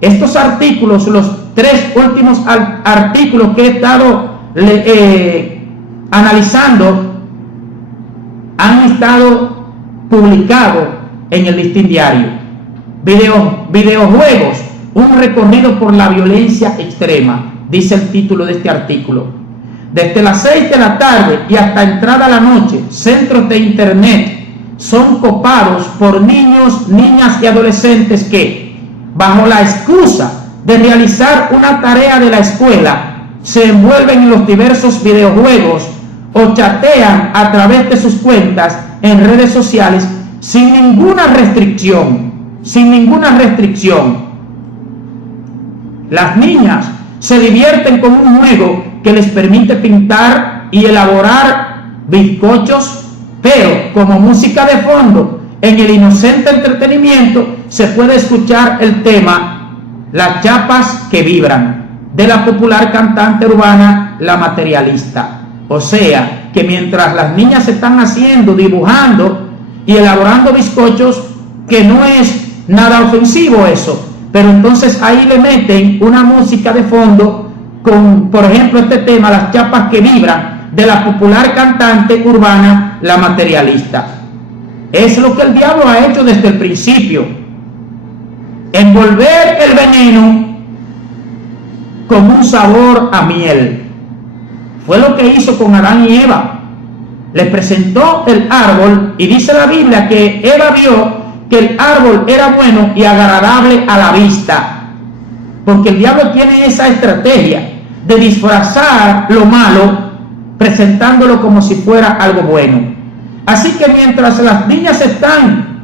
Estos artículos, los 3 últimos artículos que he estado analizando, han estado publicados en el Listín Diario. Videojuegos, un recorrido por la violencia extrema, dice el título de este artículo. Desde las 6 de la tarde y hasta entrada la noche, centros de internet son copados por niños, niñas y adolescentes que, bajo la excusa de realizar una tarea de la escuela, se envuelven en los diversos videojuegos o chatean a través de sus cuentas en redes sociales sin ninguna restricción. sin ninguna restricción. Las niñas se divierten con un juego que les permite pintar y elaborar bizcochos, pero como música de fondo, en el inocente entretenimiento, se puede escuchar el tema Las chapas que vibran, de la popular cantante urbana La Materialista. O sea, que mientras las niñas están haciendo, dibujando y elaborando bizcochos, que no es nada ofensivo eso, pero entonces ahí le meten una música de fondo con, por ejemplo, este tema, Las chapas que vibran, de la popular cantante urbana La Materialista. Es lo que el diablo ha hecho desde el principio: envolver el veneno con un sabor a miel. Fue lo que hizo con Adán y Eva. Les presentó el árbol y dice la Biblia que Eva vio que el árbol era bueno y agradable a la vista, porque el diablo tiene esa estrategia de disfrazar lo malo presentándolo como si fuera algo bueno. Así que mientras las niñas están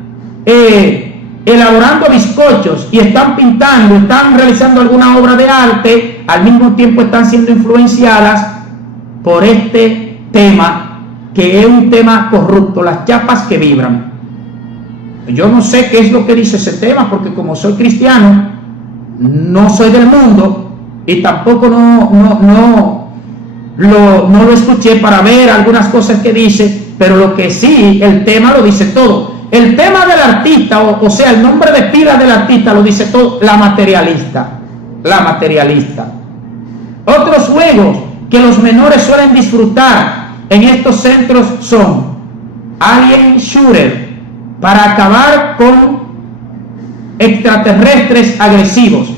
elaborando bizcochos y están pintando, están realizando alguna obra de arte, al mismo tiempo están siendo influenciadas por este tema, que es un tema corrupto, las chapas que vibran. Yo no sé qué es lo que dice ese tema, porque como soy cristiano, no soy del mundo y tampoco no lo escuché para ver algunas cosas que dice, pero lo que sí, el tema lo dice todo. El tema del artista, o sea, el nombre de pila del artista lo dice todo: La Materialista. La Materialista. Otros juegos que los menores suelen disfrutar en estos centros son Alien Shooter, para acabar con extraterrestres agresivos;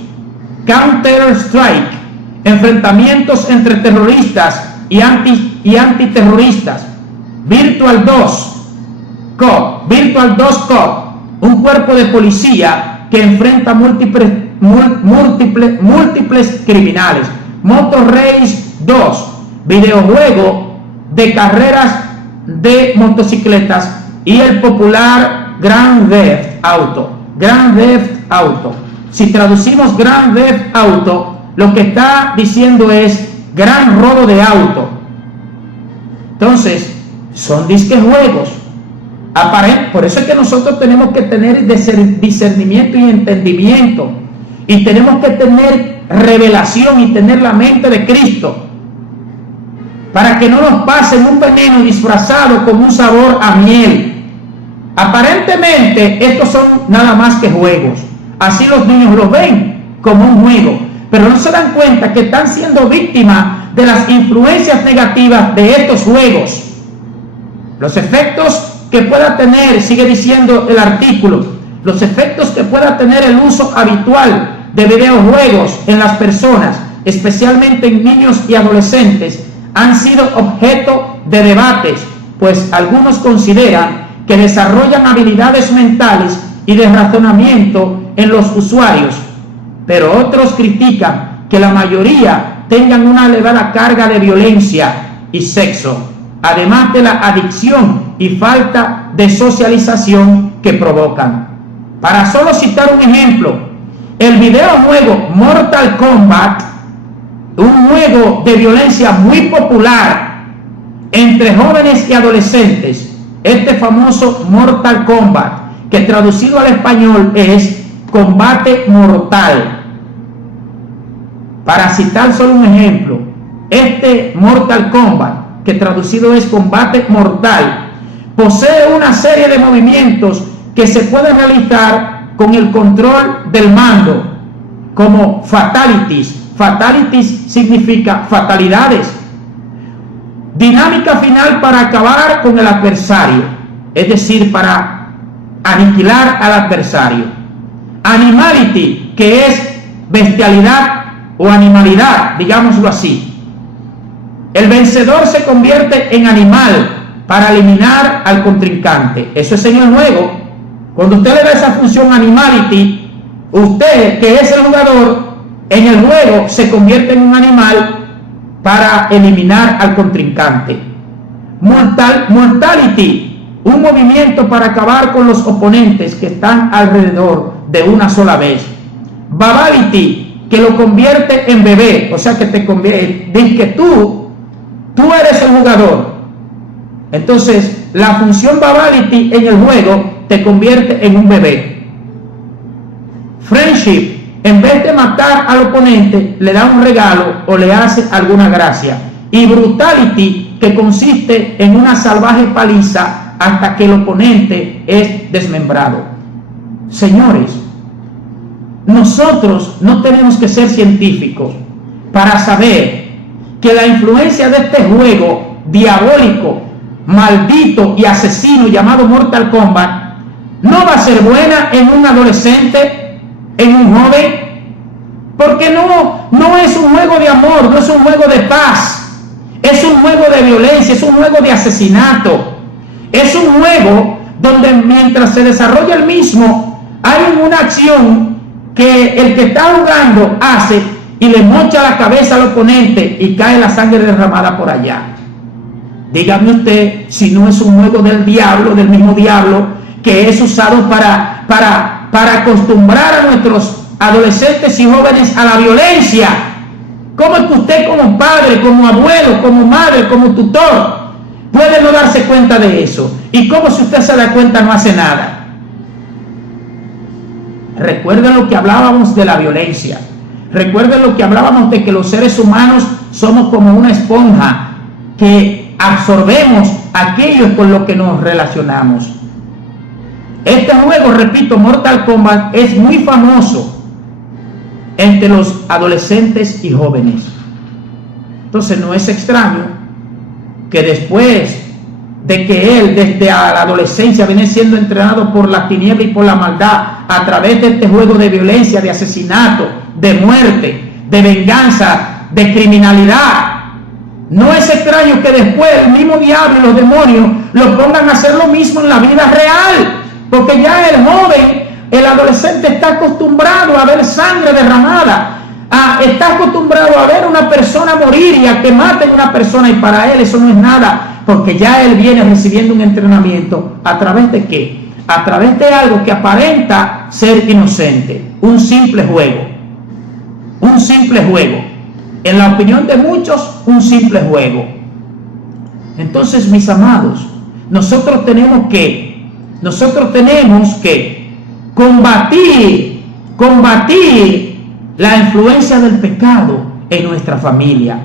Counter Strike, enfrentamientos entre terroristas y antiterroristas; Virtual 2 Cop, un cuerpo de policía que enfrenta múltiples criminales; Motor Race 2, videojuego de carreras de motocicletas; y el popular Grand Theft Auto. Si traducimos Grand Theft Auto, lo que está diciendo es gran robo de auto. Entonces, son disque juegos. Por eso es que nosotros tenemos que tener discernimiento y entendimiento, y tenemos que tener revelación y tener la mente de Cristo, para que no nos pasen un veneno disfrazado con un sabor a miel. Aparentemente estos son nada más que juegos, así los niños los ven como un juego, pero no se dan cuenta que están siendo víctimas de las influencias negativas de estos juegos. Los efectos que pueda tener, sigue diciendo el artículo, los efectos que pueda tener el uso habitual de videojuegos en las personas, especialmente en niños y adolescentes, han sido objeto de debates, pues algunos consideran que desarrollan habilidades mentales y de razonamiento en los usuarios, pero otros critican que la mayoría tengan una elevada carga de violencia y sexo, además de la adicción y falta de socialización que provocan. Para solo citar un ejemplo, el videojuego Mortal Kombat, un juego de violencia muy popular entre jóvenes y adolescentes, este famoso Mortal Kombat, que traducido al español es combate mortal. Para citar solo un ejemplo, este Mortal Kombat, que traducido es combate mortal, posee una serie de movimientos que se pueden realizar con el control del mando, como fatalities. Fatalities significa fatalidades. Dinámica final para acabar con el adversario, es decir, para aniquilar al adversario. Animality, que es bestialidad o animalidad, digámoslo así. El vencedor se convierte en animal para eliminar al contrincante. Eso es en el juego. Cuando usted le da esa función animality, usted, que es el jugador, en el juego se convierte en un animal para eliminar al contrincante. Mortality, un movimiento para acabar con los oponentes que están alrededor de una sola vez. Babality, que lo convierte en bebé, o sea que te convierte, de que tú eres el jugador. Entonces, la función Babality en el juego te convierte en un bebé. Friendship, en vez de matar al oponente, le da un regalo o le hace alguna gracia. Y Brutality, que consiste en una salvaje paliza hasta que el oponente es desmembrado. Señores, nosotros no tenemos que ser científicos para saber que la influencia de este juego diabólico, maldito y asesino llamado Mortal Kombat no va a ser buena en un adolescente, en un joven, porque no es un juego de amor, no es un juego de paz, es un juego de violencia, es un juego de asesinato, es un juego donde mientras se desarrolla el mismo hay una acción que el que está jugando hace y le mocha la cabeza al oponente y cae la sangre derramada por allá. Dígame usted si no es un juego del diablo, del mismo diablo, que es usado para acostumbrar a nuestros adolescentes y jóvenes a la violencia. ¿Cómo es que usted como padre, como abuelo, como madre, como tutor puede no darse cuenta de eso? Y cómo si usted se da cuenta no hace nada. Recuerden lo que hablábamos de la violencia. Recuerden lo que hablábamos de que los seres humanos somos como una esponja que absorbemos aquello con lo que nos relacionamos. Este juego, repito, Mortal Kombat, es muy famoso entre los adolescentes y jóvenes. Entonces no es extraño que después de que él desde la adolescencia viene siendo entrenado por la tiniebla y por la maldad a través de este juego de violencia, de asesinato, de muerte, de venganza, de criminalidad, no es extraño que después el mismo diablo y los demonios lo pongan a hacer lo mismo en la vida real, porque ya el joven, el adolescente está acostumbrado a ver sangre derramada, está acostumbrado a ver una persona morir y a que maten a una persona, y para él eso no es nada, porque ya él viene recibiendo un entrenamiento. ¿A través de qué? A través de algo que aparenta ser inocente, un simple juego, un simple juego. En la opinión de muchos, un simple juego. Entonces, mis amados, nosotros tenemos que combatir la influencia del pecado en nuestra familia.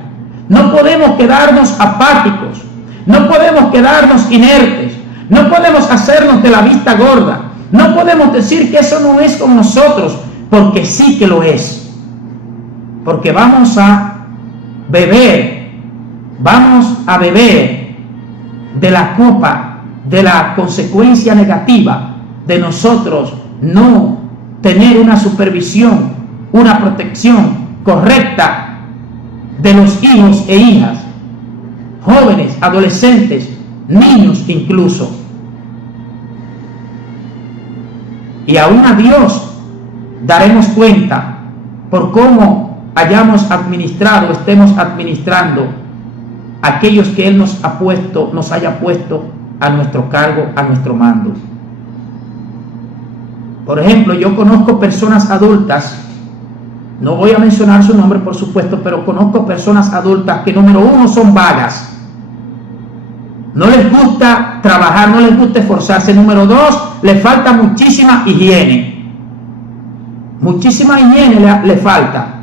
No podemos quedarnos apáticos, no podemos quedarnos inertes, no podemos hacernos de la vista gorda, no podemos decir que eso no es con nosotros, porque sí que lo es. Porque vamos a beber de la copa de la consecuencia negativa de nosotros no tener una supervisión, una protección correcta de los hijos e hijas, jóvenes, adolescentes, niños incluso. Y aún a Dios daremos cuenta por cómo hayamos administrado, estemos administrando aquellos que Él nos haya puesto a nuestro cargo, a nuestro mando. Por ejemplo, yo conozco personas adultas, no voy a mencionar su nombre por supuesto, pero conozco personas adultas que, número uno, son vagas, no les gusta trabajar, no les gusta esforzarse. Número dos, les falta muchísima higiene, le falta.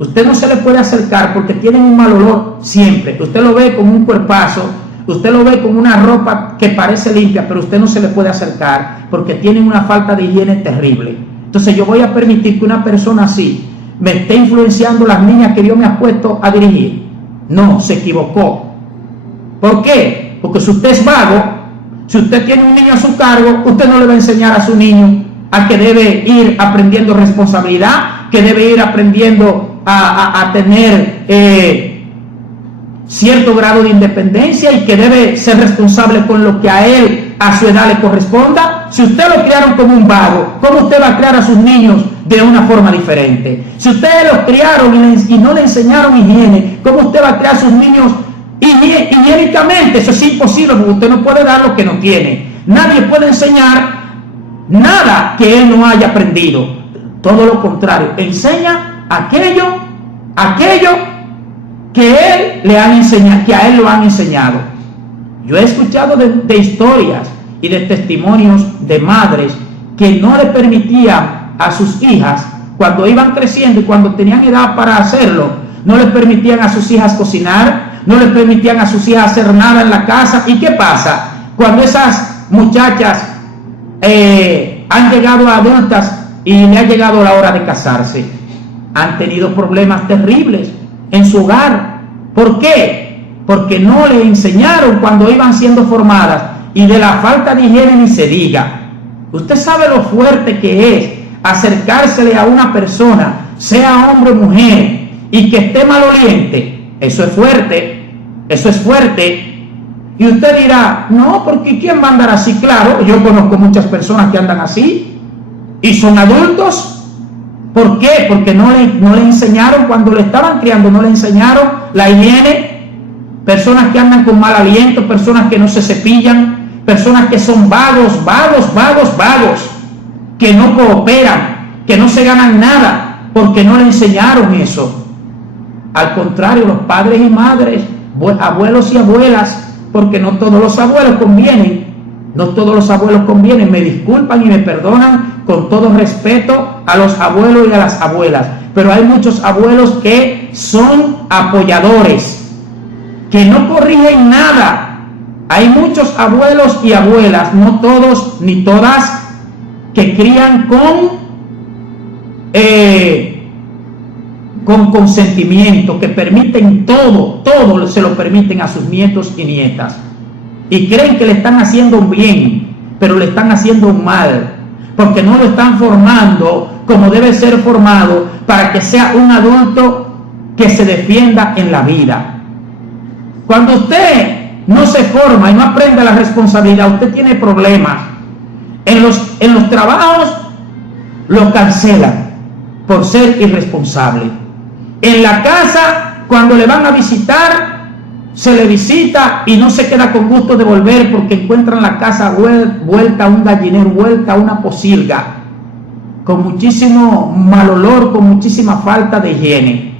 Usted no se le puede acercar porque tienen un mal olor siempre. Usted lo ve con un cuerpazo, usted lo ve con una ropa que parece limpia, pero usted no se le puede acercar porque tienen una falta de higiene terrible. Entonces yo voy a permitir que una persona así me esté influenciando las niñas que Dios me ha puesto a dirigir. No, se equivocó. ¿Por qué? Porque si usted es vago, si usted tiene un niño a su cargo, usted no le va a enseñar a su niño a que debe ir aprendiendo responsabilidad, que debe ir aprendiendo a tener cierto grado de independencia y que debe ser responsable con lo que a él, a su edad, le corresponda. Si usted lo criaron como un vago, ¿cómo usted va a criar a sus niños de una forma diferente? Si ustedes los criaron y no le enseñaron higiene, ¿cómo usted va a criar a sus niños higiénicamente eso es imposible, porque usted no puede dar lo que no tiene. Nadie puede enseñar nada que él no haya aprendido. Todo lo contrario, enseña aquello que él le han enseñado, que a él lo han enseñado. Yo he escuchado de historias y de testimonios de madres que no le permitían a sus hijas, cuando iban creciendo y cuando tenían edad para hacerlo, no les permitían a sus hijas cocinar, no les permitían a sus hijas hacer nada en la casa. ¿Y qué pasa? Cuando esas muchachas han llegado a adultas y le ha llegado la hora de casarse, han tenido problemas terribles en su hogar. ¿Por qué? Porque no le enseñaron cuando iban siendo formadas, y de la falta de higiene ni se diga. Usted sabe lo fuerte que es acercársele a una persona, sea hombre o mujer, y que esté maloliente. Eso es fuerte, eso es fuerte. Y usted dirá, no, porque ¿quién va a andar así? Claro, yo conozco muchas personas que andan así y son adultos. ¿Por qué? Porque no le enseñaron, cuando le estaban criando, no le enseñaron la higiene. Personas que andan con mal aliento, personas que no se cepillan, personas que son vagos, que no cooperan, que no se ganan nada, porque no le enseñaron eso. Al contrario, los padres y madres, abuelos y abuelas, porque no todos los abuelos convienen, me disculpan y me perdonan con todo respeto a los abuelos y a las abuelas, pero hay muchos abuelos que son apoyadores, que no corrigen nada. Hay muchos abuelos y abuelas, no todos ni todas, que crían con consentimiento, que permiten todo se lo permiten a sus nietos y nietas, y creen que le están haciendo un bien, pero le están haciendo un mal, porque no lo están formando como debe ser formado para que sea un adulto que se defienda en la vida. Cuando usted no se forma y no aprende la responsabilidad, usted tiene problemas. En los trabajos lo cancelan por ser irresponsable. En la casa, cuando le van a visitar, se le visita y no se queda con gusto de volver porque encuentran la casa vuelta a un gallinero, vuelta a una pocilga, con muchísimo mal olor, con muchísima falta de higiene.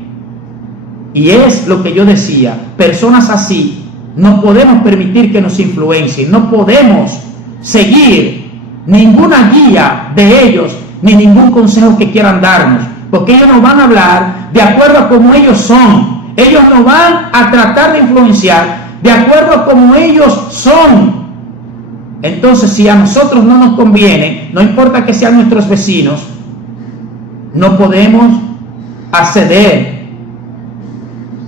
Y es lo que yo decía, personas así no podemos permitir que nos influencien, no podemos seguir ninguna guía de ellos, ni ningún consejo que quieran darnos, porque ellos nos van a hablar de acuerdo a cómo ellos son. Ellos nos van a tratar de influenciar de acuerdo a cómo ellos son. Entonces, si a nosotros no nos conviene, no importa que sean nuestros vecinos, no podemos acceder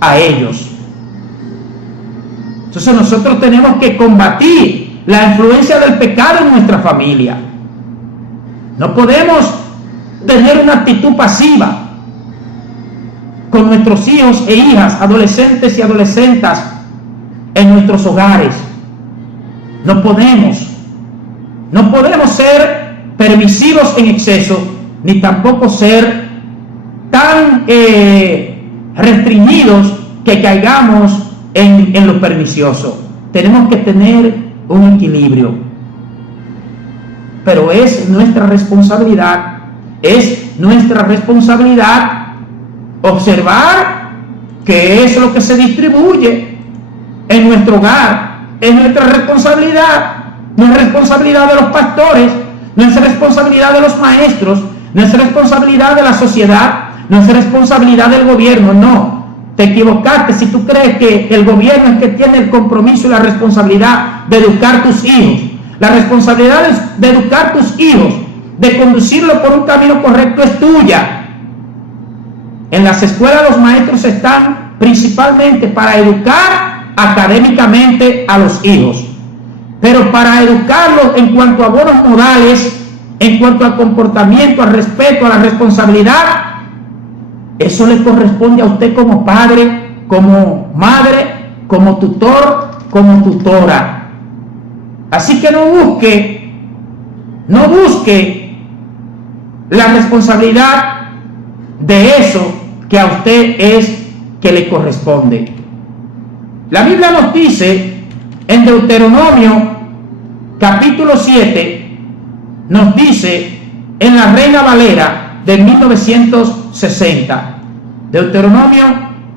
a ellos. Entonces nosotros tenemos que combatir la influencia del pecado en nuestra familia. No podemos tener una actitud pasiva con nuestros hijos e hijas, adolescentes y adolescentas en nuestros hogares. No podemos ser permisivos en exceso, ni tampoco ser tan restringidos que caigamos en lo pernicioso. Tenemos que tener un equilibrio, pero es nuestra responsabilidad observar qué es lo que se distribuye en nuestro hogar. Es nuestra responsabilidad, no es responsabilidad de los pastores, no es responsabilidad de los maestros, no es responsabilidad de la sociedad, no es responsabilidad del gobierno. No, te equivocaste si tú crees que el gobierno es que tiene el compromiso y la responsabilidad de educar tus hijos. La responsabilidad de educar tus hijos, de conducirlo por un camino correcto, es tuya. En las escuelas los maestros están principalmente para educar académicamente a los hijos, pero para educarlos en cuanto a buenos modales, en cuanto al comportamiento, al respeto, a la responsabilidad, eso le corresponde a usted como padre, como madre, como tutor, como tutora. Así que no busque la responsabilidad de eso que a usted es que le corresponde. La Biblia nos dice en Deuteronomio capítulo 7, nos dice en la Reina Valera de 1960, Deuteronomio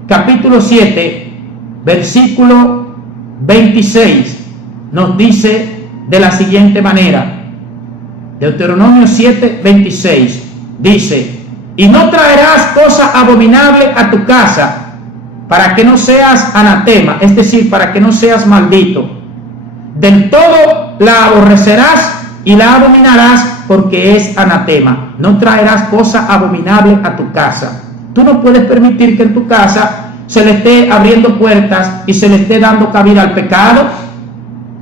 capítulo 7, versículo 26, nos dice de la siguiente manera. Deuteronomio 7, 26 dice: y no traerás cosa abominable a tu casa, para que no seas anatema, es decir, para que no seas maldito. Del todo la aborrecerás y la abominarás, porque es anatema. No traerás cosa abominable a tu casa. Tú no puedes permitir que en tu casa se le esté abriendo puertas y se le esté dando cabida al pecado,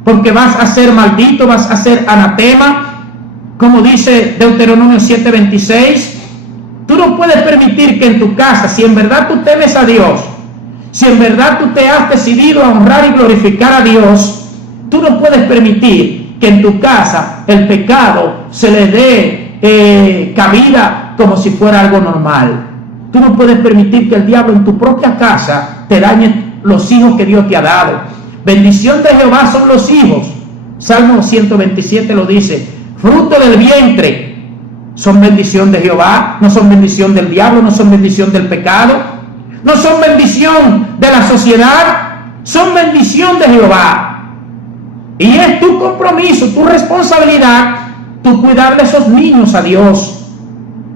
porque vas a ser maldito, vas a ser anatema, como dice Deuteronomio 7:26. Tú no puedes permitir que en tu casa, si en verdad tú temes a Dios, si en verdad tú te has decidido a honrar y glorificar a Dios, tú no puedes permitir que en tu casa el pecado se le dé cabida como si fuera algo normal. Tú no puedes permitir que el diablo en tu propia casa te dañe los hijos que Dios te ha dado. Bendición de Jehová son los hijos. Salmo 127 lo dice. Fruto del vientre son bendición de Jehová, no son bendición del diablo, no son bendición del pecado, no son bendición de la sociedad, son bendición de Jehová. Y es tu compromiso, tu responsabilidad, tu cuidar de esos niños a Dios.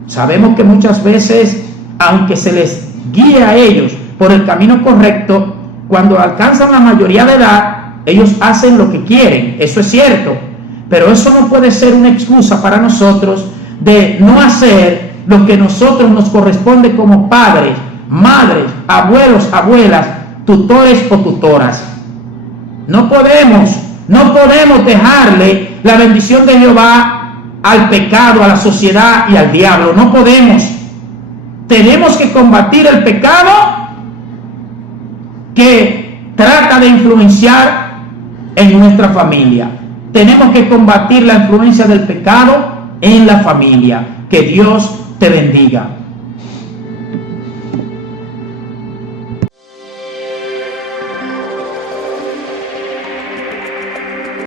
Sabemos que muchas veces, aunque se les guíe a ellos por el camino correcto, cuando alcanzan la mayoría de edad, ellos hacen lo que quieren, eso es cierto. Pero eso no puede ser una excusa para nosotros de no hacer lo que nosotros nos corresponde como padres, madres, abuelos, abuelas, tutores o tutoras. No podemos dejarle la bendición de Jehová al pecado, a la sociedad y al diablo. No podemos. Tenemos que combatir el pecado que trata de influenciar en nuestra familia. Tenemos que combatir la influencia del pecado en la familia. Que Dios te bendiga.